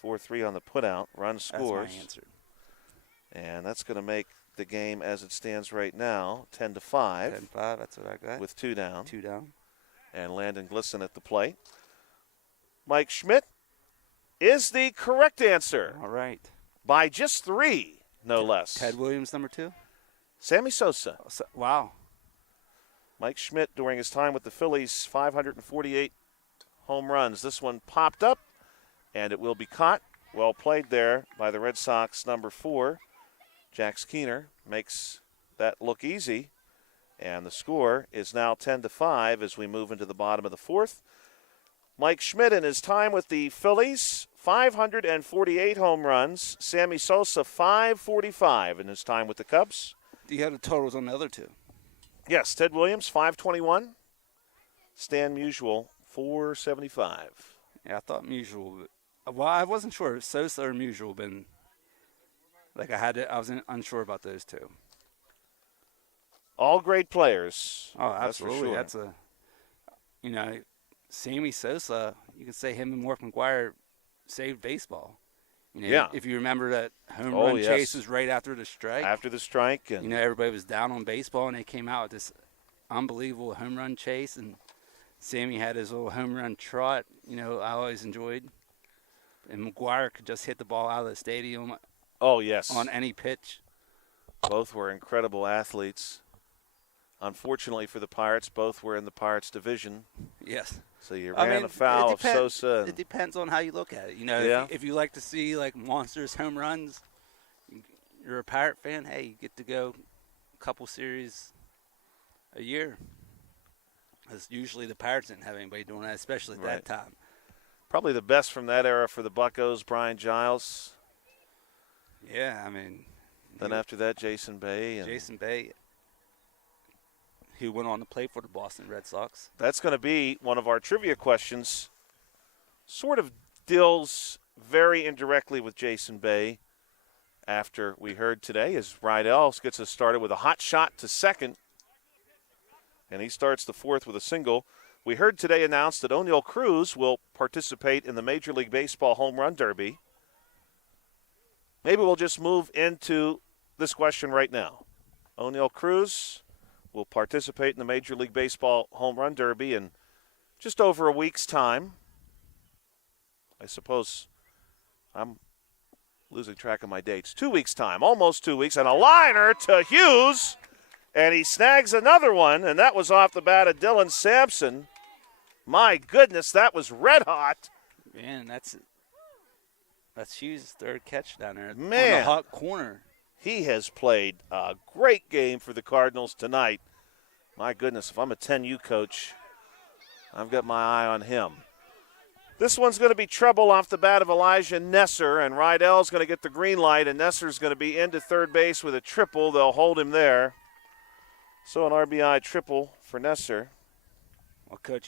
4-3 on the putout. Run scores. That's my answer. And that's going to make the game as it stands right now 10-5. 10-5, that's what I got. With 2 down. 2 down. And Landon Glisson at the plate. Mike Schmidt is the correct answer. All right. By just 3, no less. Ted Williams, number 2? Sammy Sosa. Wow. Mike Schmidt, during his time with the Phillies, 548 home runs. This one popped up, and it will be caught. Well played there by the Red Sox, number 4. Jax Keener makes that look easy. And the score is now 10-5 as we move into the bottom of the 4th. Mike Schmidt, in his time with the Phillies, 548 home runs. Sammy Sosa, 545 in his time with the Cubs. Do you have the totals on the other 2? Yes, Ted Williams, 521. Stan Musial, 475. Yeah, I thought Musial. Well, I wasn't sure if Sosa or Musial been. Like I was unsure about those 2. All great players. Oh, absolutely. That's for sure. Sammy Sosa, you could say him and Mark McGwire saved baseball. Yeah. If you remember that home run chase was right after the strike. After the strike. And everybody was down on baseball, and they came out with this unbelievable home run chase, and Sammy had his little home run trot, I always enjoyed. And McGwire could just hit the ball out of the stadium. Oh, yes. On any pitch. Both were incredible athletes. Unfortunately for the Pirates, both were in the Pirates division. Yes. So you ran afoul of Sosa. It depends on how you look at it. You know, Yeah. if you like to see like monsters home runs, you're a Pirate fan. Hey, you get to go a couple series a year. Because usually the Pirates didn't have anybody doing that, especially at that time. Probably the best from that era for the Buccos, Brian Giles. Yeah, I mean. Then after that, Jason Bay. Jason Bay, who went on to play for the Boston Red Sox. That's going to be one of our trivia questions. Sort of deals very indirectly with Jason Bay after we heard today as Rydell gets us started with a hot shot to second. And he starts the fourth with a single. We heard today announced that O'Neal Cruz will participate in the Major League Baseball Home Run Derby. Maybe we'll just move into this question right now. O'Neal Cruz will participate in the Major League Baseball Home Run Derby in just over a week's time. I suppose I'm losing track of my dates. 2 weeks' time, almost 2 weeks, and a liner to Hughes. And he snags another one, and that was off the bat of Dylan Sampson. My goodness, that was red hot. Man, that's Hughes' third catch down there Man. on the hot corner. He has played a great game for the Cardinals tonight. My goodness, if I'm a 10U coach, I've got my eye on him. This one's going to be trouble off the bat of Elijah Nesser, and Rydell's going to get the green light, and Nesser's going to be into third base with a triple. They'll hold him there. So an RBI triple for Nesser. Well, Coach,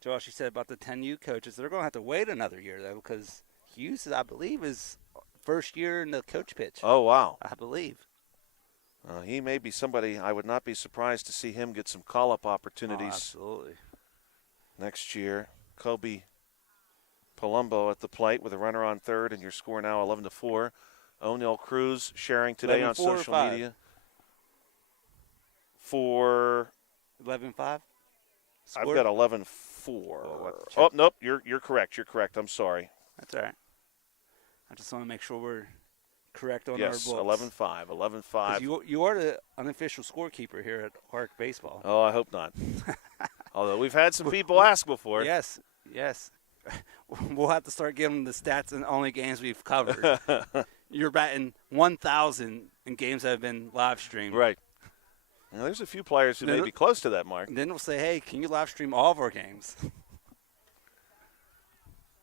Josh, you said about the 10U coaches, they're going to have to wait another year, though, because Hughes, I believe, is first year in the coach pitch. Oh, wow. I believe. He may be somebody I would not be surprised to see him get some call-up opportunities. Absolutely. Next year. Kobe Palumbo at the plate with a runner on third, and your score now 11-4. O'Neal Cruz sharing today on social media. For 11-5? I've got 11-4. Oh, nope, you're correct. You're correct. I'm sorry. That's all right. I just want to make sure we're correct on yes, our books. 11-5. 11-5. You are the unofficial scorekeeper here at HARC Baseball. Oh, I hope not. Although we've had some people ask before. Yes. We'll have to start giving the stats in only games we've covered. You're batting 1,000 in games that have been live streamed. Right. Now, there's a few players who may be close to that mark. Then we'll say, hey, can you live stream all of our games?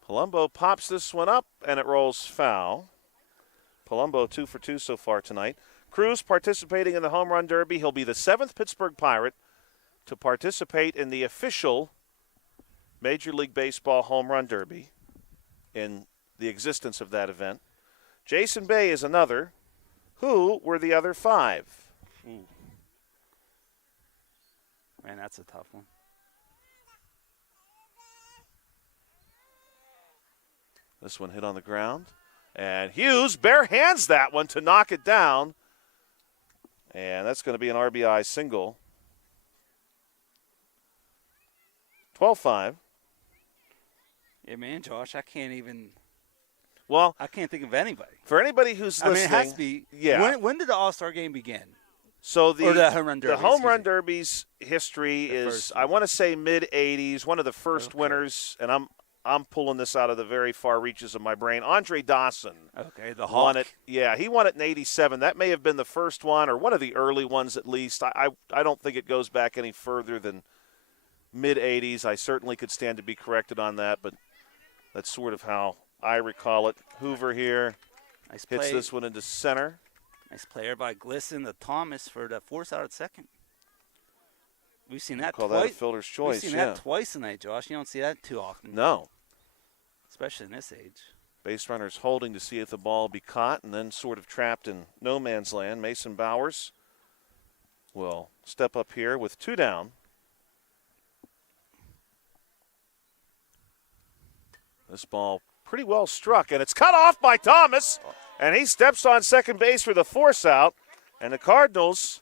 Palumbo pops this one up, and it rolls foul. Palumbo 2 for 2 so far tonight. Cruz participating in the Home Run Derby. He'll be the 7th Pittsburgh Pirate to participate in the official Major League Baseball Home Run Derby in the existence of that event. Jason Bay is another. Who were the other 5? Ooh. Man, that's a tough one. This one hit on the ground. And Hughes bare hands that one to knock it down. And that's going to be an RBI single. 12-5. Yeah, man, Josh, I can't think of anybody. For anybody who's listening. It has to be. Yeah. When did the All-Star game begin? So the Home Run Derby. The Home Run Derby's history is, I want to say, mid-'80s. One of the first winners, and I'm pulling this out of the very far reaches of my brain. Andre Dawson. Okay, the Hawk. Won it. Yeah, he won it in '87. That may have been the first one, or one of the early ones at least. I don't think it goes back any further than mid-'80s. I certainly could stand to be corrected on that, but that's sort of how I recall it. Hoover here hits this one into center. Nice player by Glisson to Thomas for the force out at second. We've seen that twice. Call that a fielder's choice. We've seen that twice tonight, Josh. You don't see that too often. No. Especially in this age. Base runners holding to see if the ball will be caught and then sort of trapped in no man's land. Mason Bowers will step up here with 2 down. This ball pretty well struck, and it's cut off by Thomas, and he steps on second base for the force out, and the Cardinals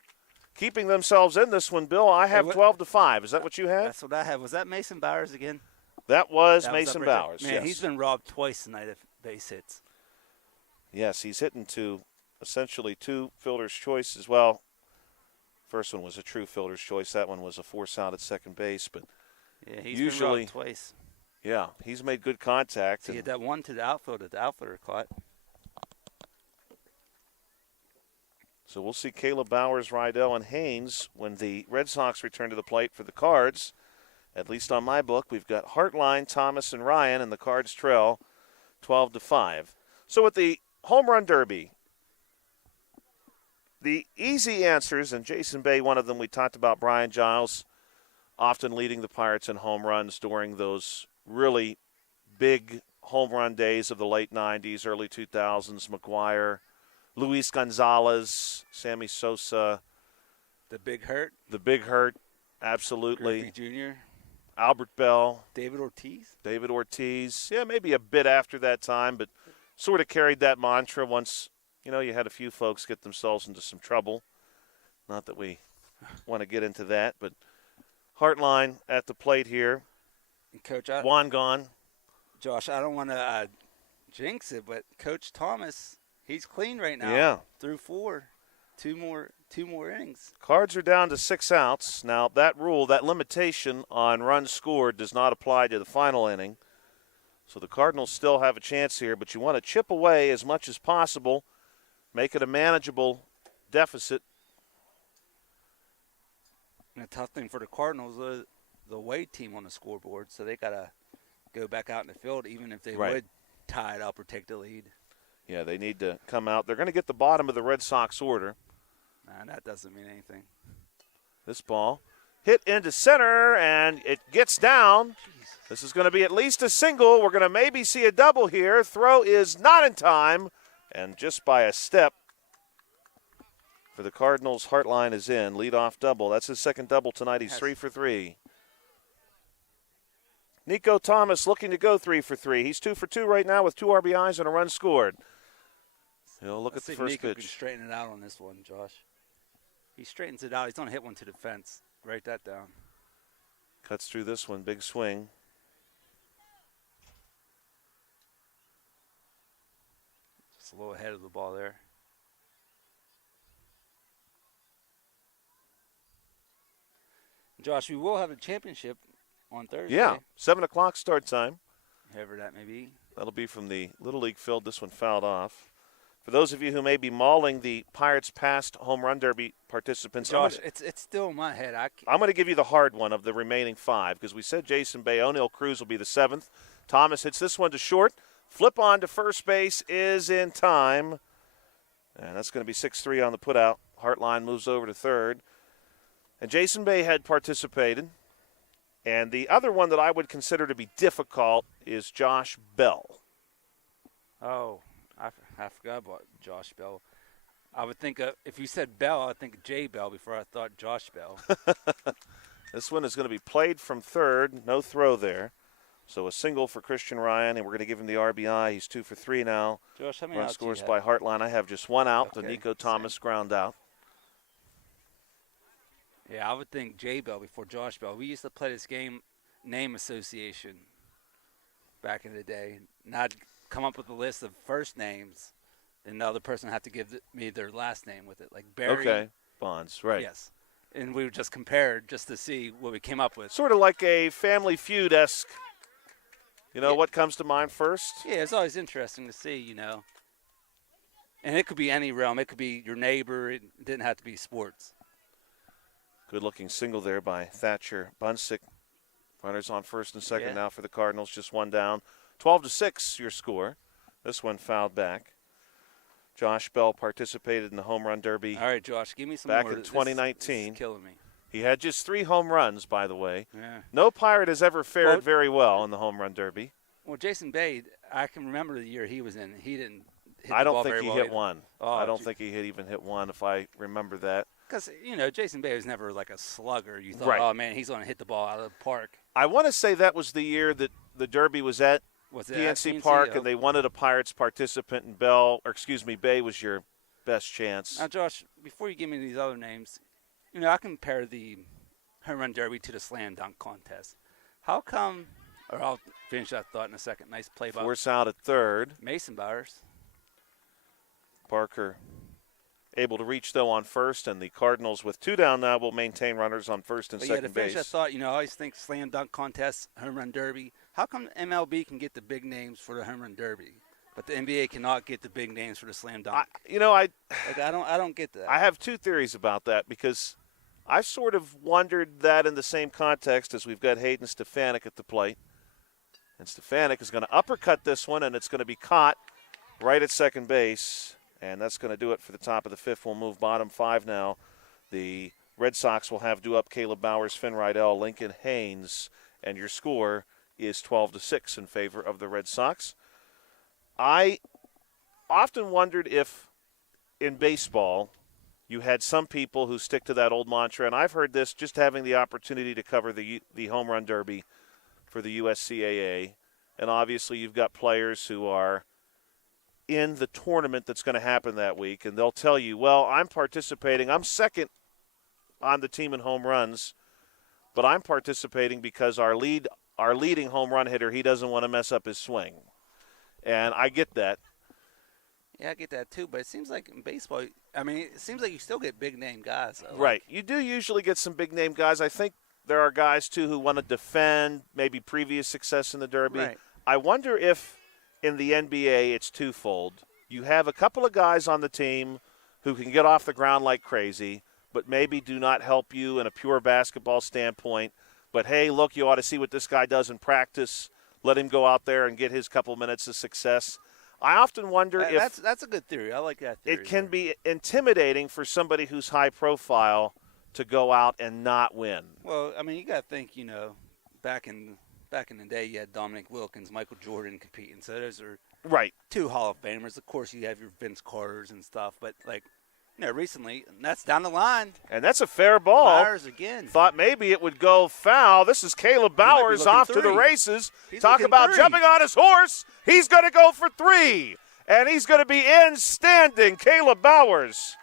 keeping themselves in this one. Bill, I have 12-5. Is that what you had? That's what I have. Was that Mason Bowers again? That was Mason Bowers, Man, yes. He's been robbed twice tonight of base hits. Yes, he's hitting to essentially two fielder's choices. Well, first one was a true fielder's choice. That one was a force out at second base. But Yeah, he's usually, been robbed twice. yeah, he's made good contact. He had that one to the outfield that the outfielder caught. So we'll see Caleb Bowers, Rydell, and Haynes when the Red Sox return to the plate for the Cards. At least on my book, we've got Hartline, Thomas, and Ryan, and the Cards trail 12-5. So with the home run derby, the easy answers, and Jason Bay, one of them, we talked about Brian Giles, often leading the Pirates in home runs during those really big home run days of the late 90s, early 2000s. McGuire, Luis Gonzalez, Sammy Sosa. The Big Hurt. The Big Hurt, absolutely. Griffey Jr. Albert Bell. David Ortiz. David Ortiz. Yeah, maybe a bit after that time, but sort of carried that mantra once, you had a few folks get themselves into some trouble. Not that we want to get into that, but Hartline at the plate here. Coach, Juan gone. Josh, I don't want to jinx it, but Coach Thomas, he's clean right now. Yeah. Through 4. Two more innings. Cards are down to 6 outs. Now, that rule, that limitation on runs scored does not apply to the final inning. So the Cardinals still have a chance here, but you want to chip away as much as possible, make it a manageable deficit. And a tough thing for the Cardinals, the away team on the scoreboard, so they got to go back out in the field even if they would tie it up or take the lead. Yeah, they need to come out. They're going to get the bottom of the Red Sox order. Nah, that doesn't mean anything. This ball hit into center, and it gets down. Jeez. This is going to be at least a single. We're going to maybe see a double here. Throw is not in time, and just by a step for the Cardinals, Hartline is in. Leadoff double. That's his second double tonight. He's 3 for 3. Nico Thomas looking to go 3 for 3. He's 2 for 2 right now with 2 RBIs and a run scored. Look at the first Nico pitch. can straighten it out on this one, Josh. He straightens it out. He's going to hit one to the fence. Write that down. Cuts through this one. Big swing. Just a little ahead of the ball there. Josh, we will have a championship on Thursday. Yeah, 7 o'clock start time. However that may be. That'll be from the Little League field. This one fouled off. For those of you who may be mauling the Pirates' past home run derby participants, Josh, it's still in my head. I'm going to give you the hard one of the remaining 5 because we said Jason Bay, O'Neill Cruz will be the 7th. Thomas hits this one to short. Flip on to first base is in time. And that's going to be 6-3 on the putout. Hartline moves over to third. And Jason Bay had participated. And the other one that I would consider to be difficult is Josh Bell. Oh, I forgot about Josh Bell. I would think if you said Bell, I would think Jay Bell before I thought Josh Bell. This one is going to be played from third. No throw there. So a single for Christian Ryan, and we're going to give him the RBI. He's 2 for 3 now. Josh, how many Run outs scores do you by have? Hartline. I have just 1 out. Okay, The Nico Thomas ground out. Yeah, I would think Jay Bell before Josh Bell. We used to play this game, name association, back in the day. Not come up with a list of first names, and the other person had to give me their last name with it, like Barry. Okay, Bonds, right. Yes. And we would just compare just to see what we came up with. Sort of like a Family Feud-esque. What comes to mind first? Yeah, it's always interesting to see, And it could be any realm. It could be your neighbor. It didn't have to be sports. Good-looking single there by Thatcher Bunsick. Runners on first and second now for the Cardinals. Just 1 down. 12-6 your score. This one fouled back. Josh Bell participated in the home run derby. All right, Josh, give me some back more. in 2019. This is killing me. He had just 3 home runs, by the way. Yeah. No Pirate has ever fared very well in the home run derby. Well, Jason Bay, I can remember the year he was in. He didn't hit I the ball don't think very he well hit either. one. Oh, I don't think he even hit one, if I remember that. Because, Jason Bay was never like a slugger. You thought, Right. oh, man, he's going to hit the ball out of the park. I want to say that was the year that the derby was at Was it PNC at Park, PNC? and they wanted a Pirates participant, and Bay was your best chance. Now, Josh, before you give me these other names, I compare the home run derby to the slam dunk contest. How come, or I'll finish that thought in a second. Nice play by Force out at third. Mason Bowers. Parker Able to reach, though, on first, and the Cardinals with 2 down now will maintain runners on first and second to finish base. that thought, I always think slam dunk contests, home run derby. How come MLB can get the big names for the home run derby, but the NBA cannot get the big names for the slam dunk? I don't get that. I have 2 theories about that, because I sort of wondered that in the same context as we've got Hayden Stefanik at the plate. And Stefanik is going to uppercut this one, and it's going to be caught right at second base. And that's going to do it for the top of the 5th. We'll move bottom 5 now. The Red Sox will have due up Caleb Bowers, Finn Rydell, Lincoln Haynes, and your score is 12-6 in favor of the Red Sox. I often wondered if in baseball you had some people who stick to that old mantra, and I've heard this just having the opportunity to cover the home run derby for the USCAA, and obviously you've got players who are in the tournament that's going to happen that week, and they'll tell you, well, I'm participating. I'm second on the team in home runs, but I'm participating because our leading home run hitter, he doesn't want to mess up his swing. And I get that. Yeah, I get that too, but it seems like in baseball, it seems like you still get big-name guys. Though. Right. You do usually get some big-name guys. I think there are guys, too, who want to defend maybe previous success in the Derby. Right. I wonder if in the NBA it's twofold. You have a couple of guys on the team who can get off the ground like crazy, but maybe do not help you in a pure basketball standpoint. But, hey, look, you ought to see what this guy does in practice. Let him go out there and get his couple minutes of success. I often wonder if that's a good theory. I like that theory. It can be intimidating for somebody who's high profile to go out and not win. Well, you got to think, back in the day, you had Dominic Wilkins, Michael Jordan competing. So those are right 2 Hall of Famers. Of course, you have your Vince Carters and stuff. But, recently, and that's down the line. And that's a fair ball. Bowers again. Thought maybe it would go foul. This is Caleb Bowers off to the races. Talk about jumping on his horse. He's going to go for 3. And he's going to be in standing. Caleb Bowers.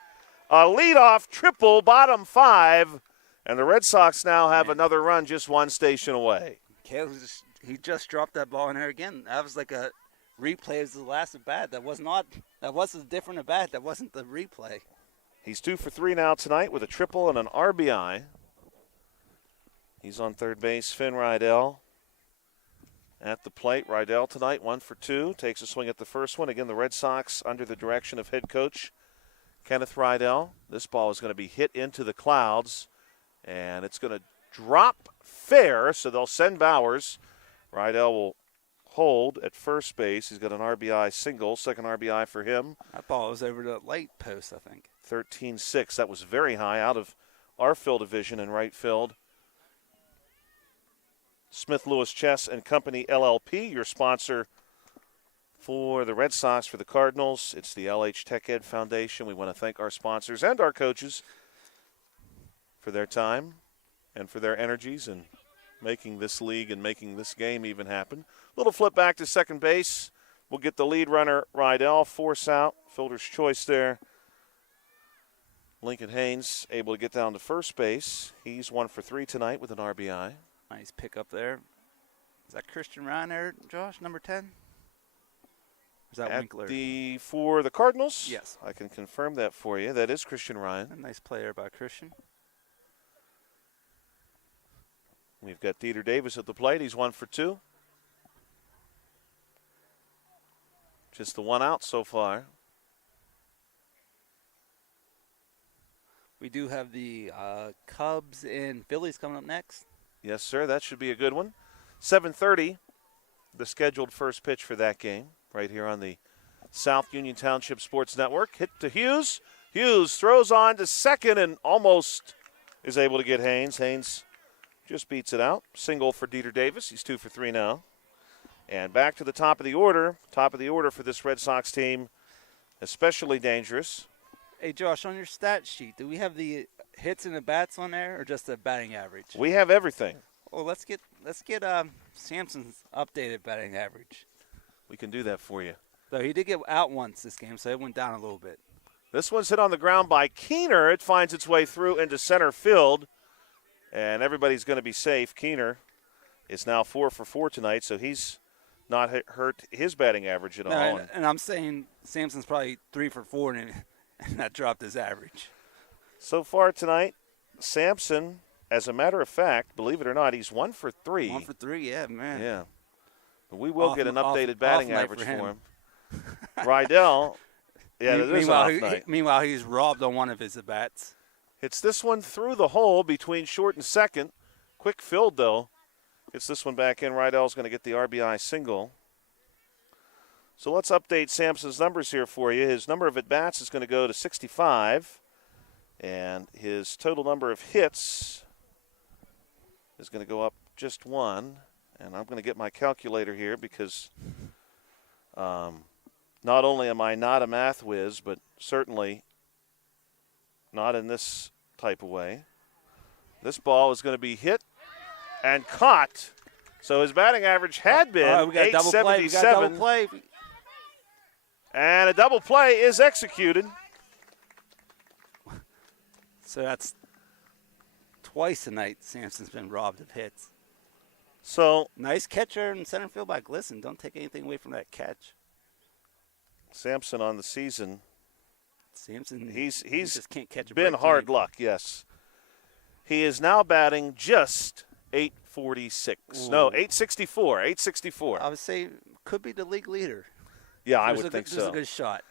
A leadoff triple, bottom 5. And the Red Sox now have another run just 1 station away. Caleb, he just dropped that ball in there again. That was like a replay of the last at bat. That was a different at bat. That wasn't the replay. He's 2 for 3 now tonight with a triple and an RBI. He's on third base. Finn Rydell at the plate. Rydell tonight 1 for 2. Takes a swing at the first one. Again, the Red Sox under the direction of head coach Kenneth Rydell. This ball is going to be hit into the clouds, and it's going to drop fair, so they'll send Bowers. Rydell will hold at first base. He's got an RBI single, second RBI for him. That ball was over the light post, I think. 13-6. That was very high out of our field division in right field. Smith Lewis Chess and Company LLP, your sponsor for the Red Sox, for the Cardinals. It's the LH Tech Ed Foundation. We want to thank our sponsors and our coaches for their time and for their energies in making this league and making this game even happen. Little flip back to second base. We'll get the lead runner, Rydell, force out. Fielder's choice there. Lincoln Haynes able to get down to first base. He's 1 for 3 tonight with an RBI. Nice pick up there. Is that Christian Ryan there, Josh, number 10? Or is that Winkler? For the Cardinals? Yes. I can confirm that for you. That is Christian Ryan. A nice player by Christian. We've got Dieter Davis at the plate. He's 1 for 2. Just the 1 out so far. We do have the Cubs and Phillies coming up next. Yes, sir. That should be a good one. 7:30, the scheduled first pitch for that game, right here on the South Union Township Sports Network. Hit to Hughes. Hughes throws on to second and almost is able to get Haynes. Haynes just beats it out. Single for Dieter Davis. He's 2 for 3 now. And back to the top of the order. Top of the order for this Red Sox team, especially dangerous. Hey, Josh, on your stat sheet, do we have the hits and the bats on there, or just the batting average? We have everything. Well, let's get Sampson's updated batting average. We can do that for you. Though he did get out once this game, so it went down a little bit. This one's hit on the ground by Keener. It finds its way through into center field, and everybody's going to be safe. Keener is now 4 for 4 tonight, so he's not hurt his batting average at all. And I'm saying Sampson's probably 3 for 4, and and that dropped his average. So far tonight, Sampson, as a matter of fact, believe it or not, he's 1 for 3. 1 for 3, yeah, man. Yeah. We will get an updated off batting night average for for him. him. Rydell, yeah, that is an off night. Meanwhile, he's robbed on one of his at-bats. Hits this one through the hole between short and second. Quick filled, though. Gets this one back in. Rydell's going to get the RBI single. So let's update Sampson's numbers here for you. His number of at-bats is going to go to 65. And his total number of hits is going to go up just 1. And I'm going to get my calculator here because not only am I not a math whiz, but certainly not in this type of way. This ball is going to be hit and caught. So his batting average had been we got 877. We got double play. And a double play is executed. So that's twice tonight Sampson's been robbed of hits. So nice catcher in center field by Glisson. Don't take anything away from that catch. Sampson on the season. Sampson, he just can't catch a been break, hard luck, yes. He is now batting just 846. Ooh. No, 864. 864. I would say could be the league leader. Yeah, I would think There's so. a good shot.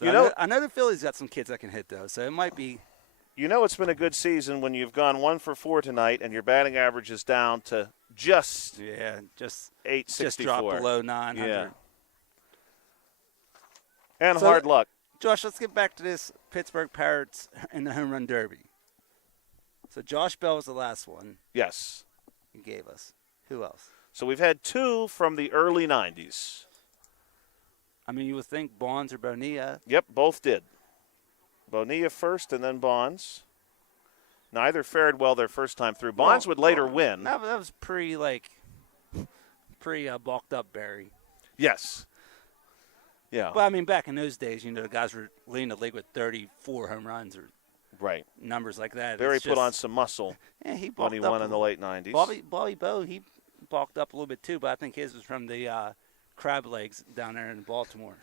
I know the Phillies got some kids that can hit, though, so it might be. You know it's been a good season when you've gone 1 for 4 tonight and your batting average is down to just 864. Just dropped below 900. Yeah. And hard luck. Josh, let's get back to this Pittsburgh Pirates in the home run derby. So Josh Bell was the last one. Yes. He gave us. Who else? So we've had 2 from the early 90s. I mean, you would think Bonds or Bonilla. Yep, both did. Bonilla first and then Bonds. Neither fared well their first time through. Bonds would later win. That was bulked up Barry. Yes. Yeah. But, I mean, back in those days, the guys were leading the league with 34 home runs or right numbers like that. Barry put on some muscle when he won in the late 90s. Bobby Bowe, he bulked up a little bit too, but I think his was from the crab legs down there in Baltimore.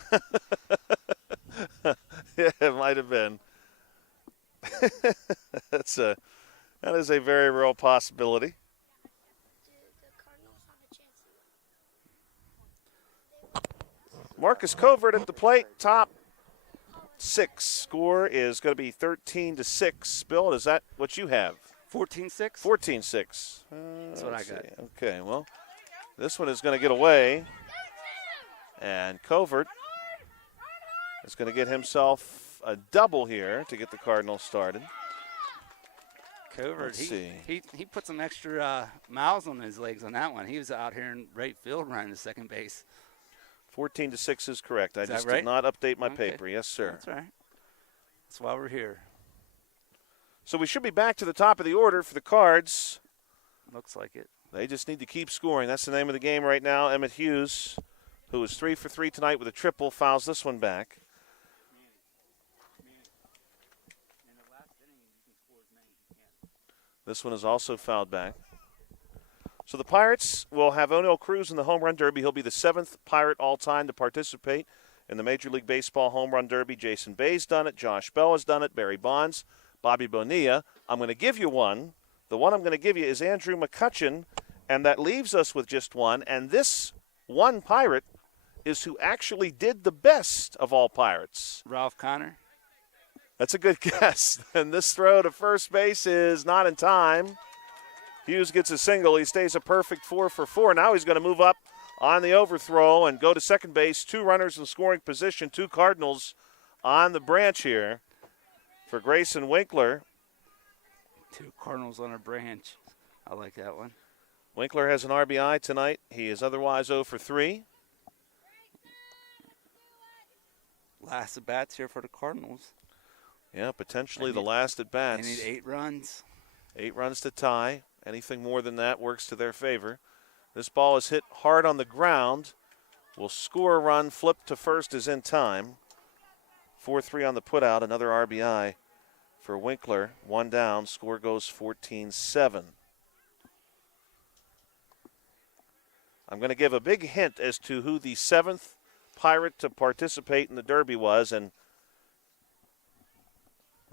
Yeah, it might have been. That is a very real possibility. Marcus Covert at the plate, top 6. Score is going to be 13-6. Bill, is that what you have? 14-6? 14-6. That's what I got. Okay, well, this one is going to get away. And Covert is going to get himself a double here to get the Cardinals started. Covert, he put some extra miles on his legs on that one. He was out here in right field running to second base. 14-6 is correct. I just right? did not update my paper. Yes, sir. That's right. That's why we're here. So we should be back to the top of the order for the Cards. Looks like it. They just need to keep scoring. That's the name of the game right now. Emmett Hughes, who was 3 for 3 tonight with a triple, fouls this one back. This one is also fouled back. So the Pirates will have O'Neill Cruz in the home run derby. He'll be the 7th Pirate all-time to participate in the Major League Baseball home run derby. Jason Bay's done it. Josh Bell has done it. Barry Bonds, Bobby Bonilla. I'm going to give you one. The one I'm going to give you is Andrew McCutchen, and that leaves us with just one. And this one Pirate is who actually did the best of all Pirates. Ralph Connor. That's a good guess. And this throw to first base is not in time. Hughes gets a single. He stays a perfect 4 for 4. Now he's going to move up on the overthrow and go to second base. 2 runners in scoring position. 2 Cardinals on the branch here for Grayson Winkler. 2 Cardinals on a branch. I like that one. Winkler has an RBI tonight. He is otherwise 0 for 3. Last at bats here for the Cardinals. Yeah, potentially the last at bats. They need 8 runs. 8 runs to tie. Anything more than that works to their favor. This ball is hit hard on the ground. Will score a run. Flip to first is in time. 4-3 on the putout. Another RBI for Winkler. 1 down. Score goes 14-7. I'm going to give a big hint as to who the 7th Pirate to participate in the Derby was, and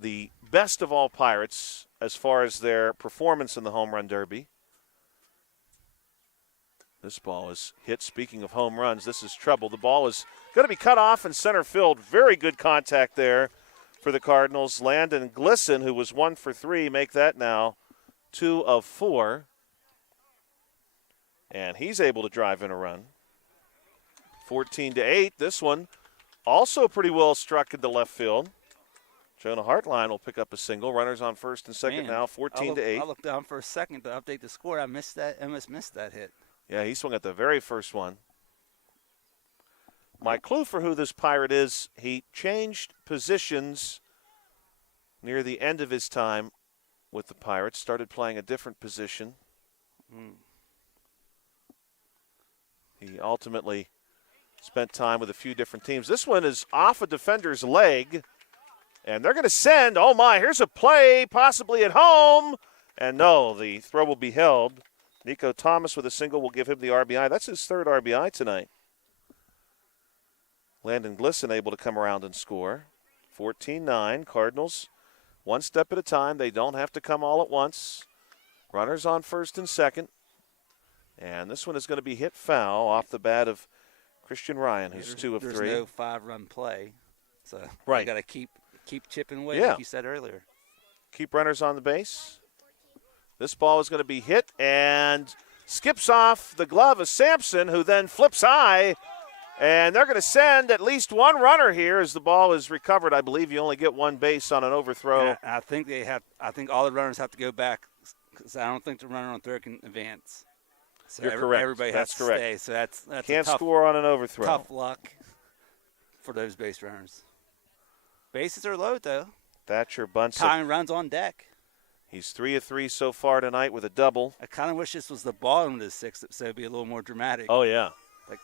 the best of all Pirates as far as their performance in the home run derby. This ball is hit. Speaking of home runs, this is trouble. The ball is going to be cut off in center field. Very good contact there for the Cardinals. Landon Glisson, who was 1 for 3, make that now 2 of 4. And he's able to drive in a run. 14-8. This one also pretty well struck into left field. Jonah Hartline will pick up a single. Runners on first and second now, 14-8. I looked down for a second to update the score. I missed that. I almost missed that hit. Yeah, he swung at the very first one. My clue for who this Pirate is, he changed positions near the end of his time with the Pirates, started playing a different position. He ultimately spent time with a few different teams. This one is off a defender's leg, and they're going to send, oh my, here's a play, possibly at home. And no, the throw will be held. Nico Thomas with a single will give him the RBI. That's his third RBI tonight. Landon Glisson able to come around and score. 14-9. Cardinals, one step at a time. They don't have to come all at once. Runners on first and second. And this one is going to be hit foul off the bat of Christian Ryan, who's 2 of 3. There's no 5-run play. So right. You got to keep chipping away, yeah. like you said earlier. Keep runners on the base. This ball is going to be hit and skips off the glove of Sampson, who then flips high. And they're going to send at least one runner here as the ball is recovered. I believe you only get one base on an overthrow. Yeah, I think all the runners have to go back because I don't think the runner on third can advance. So You're correct. Everybody that's has to correct. stay. So that's can't tough, score on an overthrow. Tough luck for those base runners. Bases are low though. Thatcher bunts. Tying runs on deck. He's 3 of 3 so far tonight with a double. I kind of wish this was the bottom of the sixth, so it'd be a little more dramatic. Oh, yeah. Like,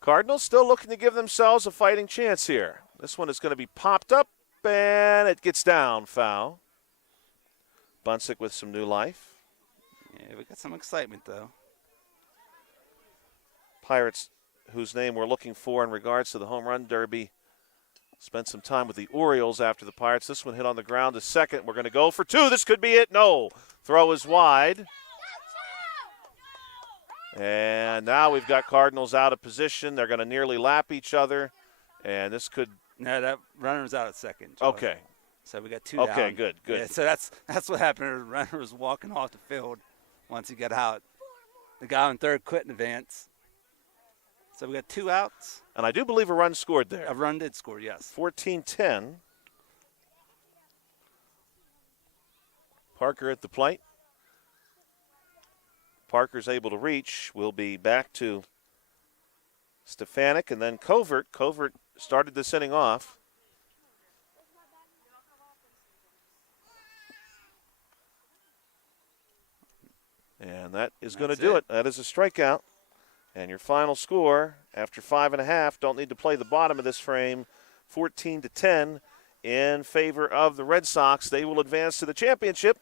Cardinals still looking to give themselves a fighting chance here. This one is going to be popped up, and it gets down, foul. Bunsick with some new life. Yeah, we got some excitement, though. Pirates, whose name we're looking for in regards to the home run derby, spent some time with the Orioles after the Pirates. This one hit on the ground to second. We're going to go for 2. This could be it. No. Throw is wide. And now we've got Cardinals out of position. They're going to nearly lap each other. And this could. No, that runner's out at second. Joe. Okay. So we got 2 down. Okay, good. Yeah, so that's what happened. The runner was walking off the field once he got out. The guy on third couldn't advance. So we got 2 outs. And I do believe a run scored there. A run did score, yes. 14-10. Parker at the plate. Parker's able to reach. We'll be back to Stefanik and then Covert. Covert started this inning off. And that is going to do it. That is a strikeout. And your final score after 5.5, don't need to play the bottom of this frame, 14-10 in favor of the Red Sox. They will advance to the championship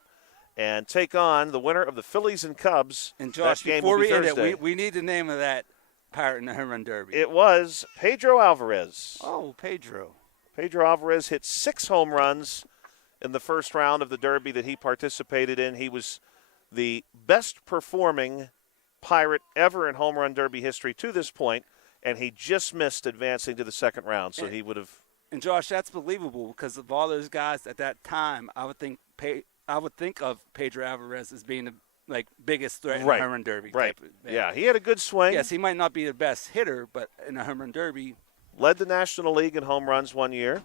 and take on the winner of the Phillies and Cubs. And Josh, before we end it, we need the name of that Pirate in the home run derby. It was Pedro Alvarez. Oh, Pedro. Pedro Alvarez hit 6 home runs in the first round of the derby that he participated in. He was the best performing Pirate ever in home run derby history to this point, and he just missed advancing to the second round, so he would have. And Josh, that's believable because of all those guys at that time. I would think of Pedro Alvarez as being the biggest threat in the home run derby. Right. Yeah, he had a good swing. Yes, he might not be the best hitter, but in the home run derby, led the National League in home runs one year,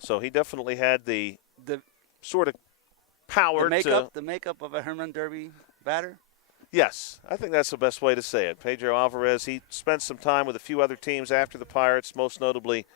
so he definitely had the sort of power the makeup of a home run derby batter. Yes, I think that's the best way to say it. Pedro Alvarez, he spent some time with a few other teams after the Pirates, most notably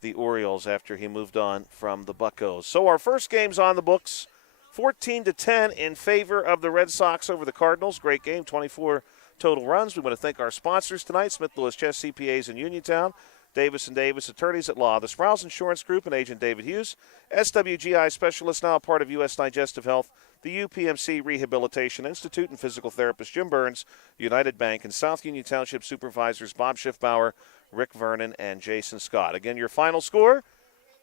the Orioles after he moved on from the Buccos. So our first game's on the books, 14-10 in favor of the Red Sox over the Cardinals. Great game, 24 total runs. We want to thank our sponsors tonight, Smith Lewis Chess CPAs in Uniontown, Davis & Davis Attorneys at Law, the Sprouse Insurance Group and Agent David Hughes, SWGI Specialist, now part of U.S. Digestive Health, the UPMC Rehabilitation Institute, and physical therapist Jim Burns, United Bank, and South Union Township supervisors Bob Schiffbauer, Rick Vernon, and Jason Scott. Again, your final score,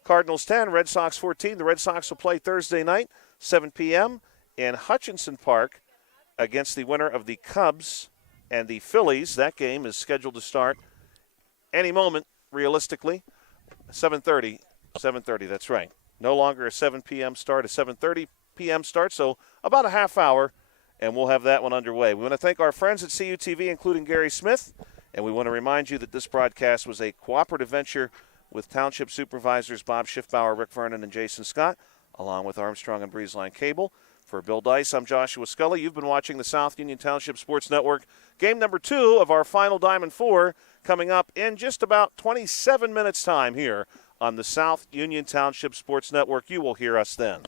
Cardinals 10, Red Sox 14. The Red Sox will play Thursday night, 7 p.m. in Hutchinson Park against the winner of the Cubs and the Phillies. That game is scheduled to start any moment, realistically. 7:30. 7:30, that's right. No longer a 7 p.m. start, a 7:30 p.m. start, so about a half hour, and we'll have that one underway. We want to thank our friends at CUTV, including Gary Smith, and we want to remind you that this broadcast was a cooperative venture with Township Supervisors Bob Schiffbauer, Rick Vernon, and Jason Scott, along with Armstrong and Breezeline Cable. For Bill Dice, I'm Joshua Scully. You've been watching the South Union Township Sports Network. Game number 2 of our final Diamond 4 coming up in just about 27 minutes' time here on the South Union Township Sports Network. You will hear us then.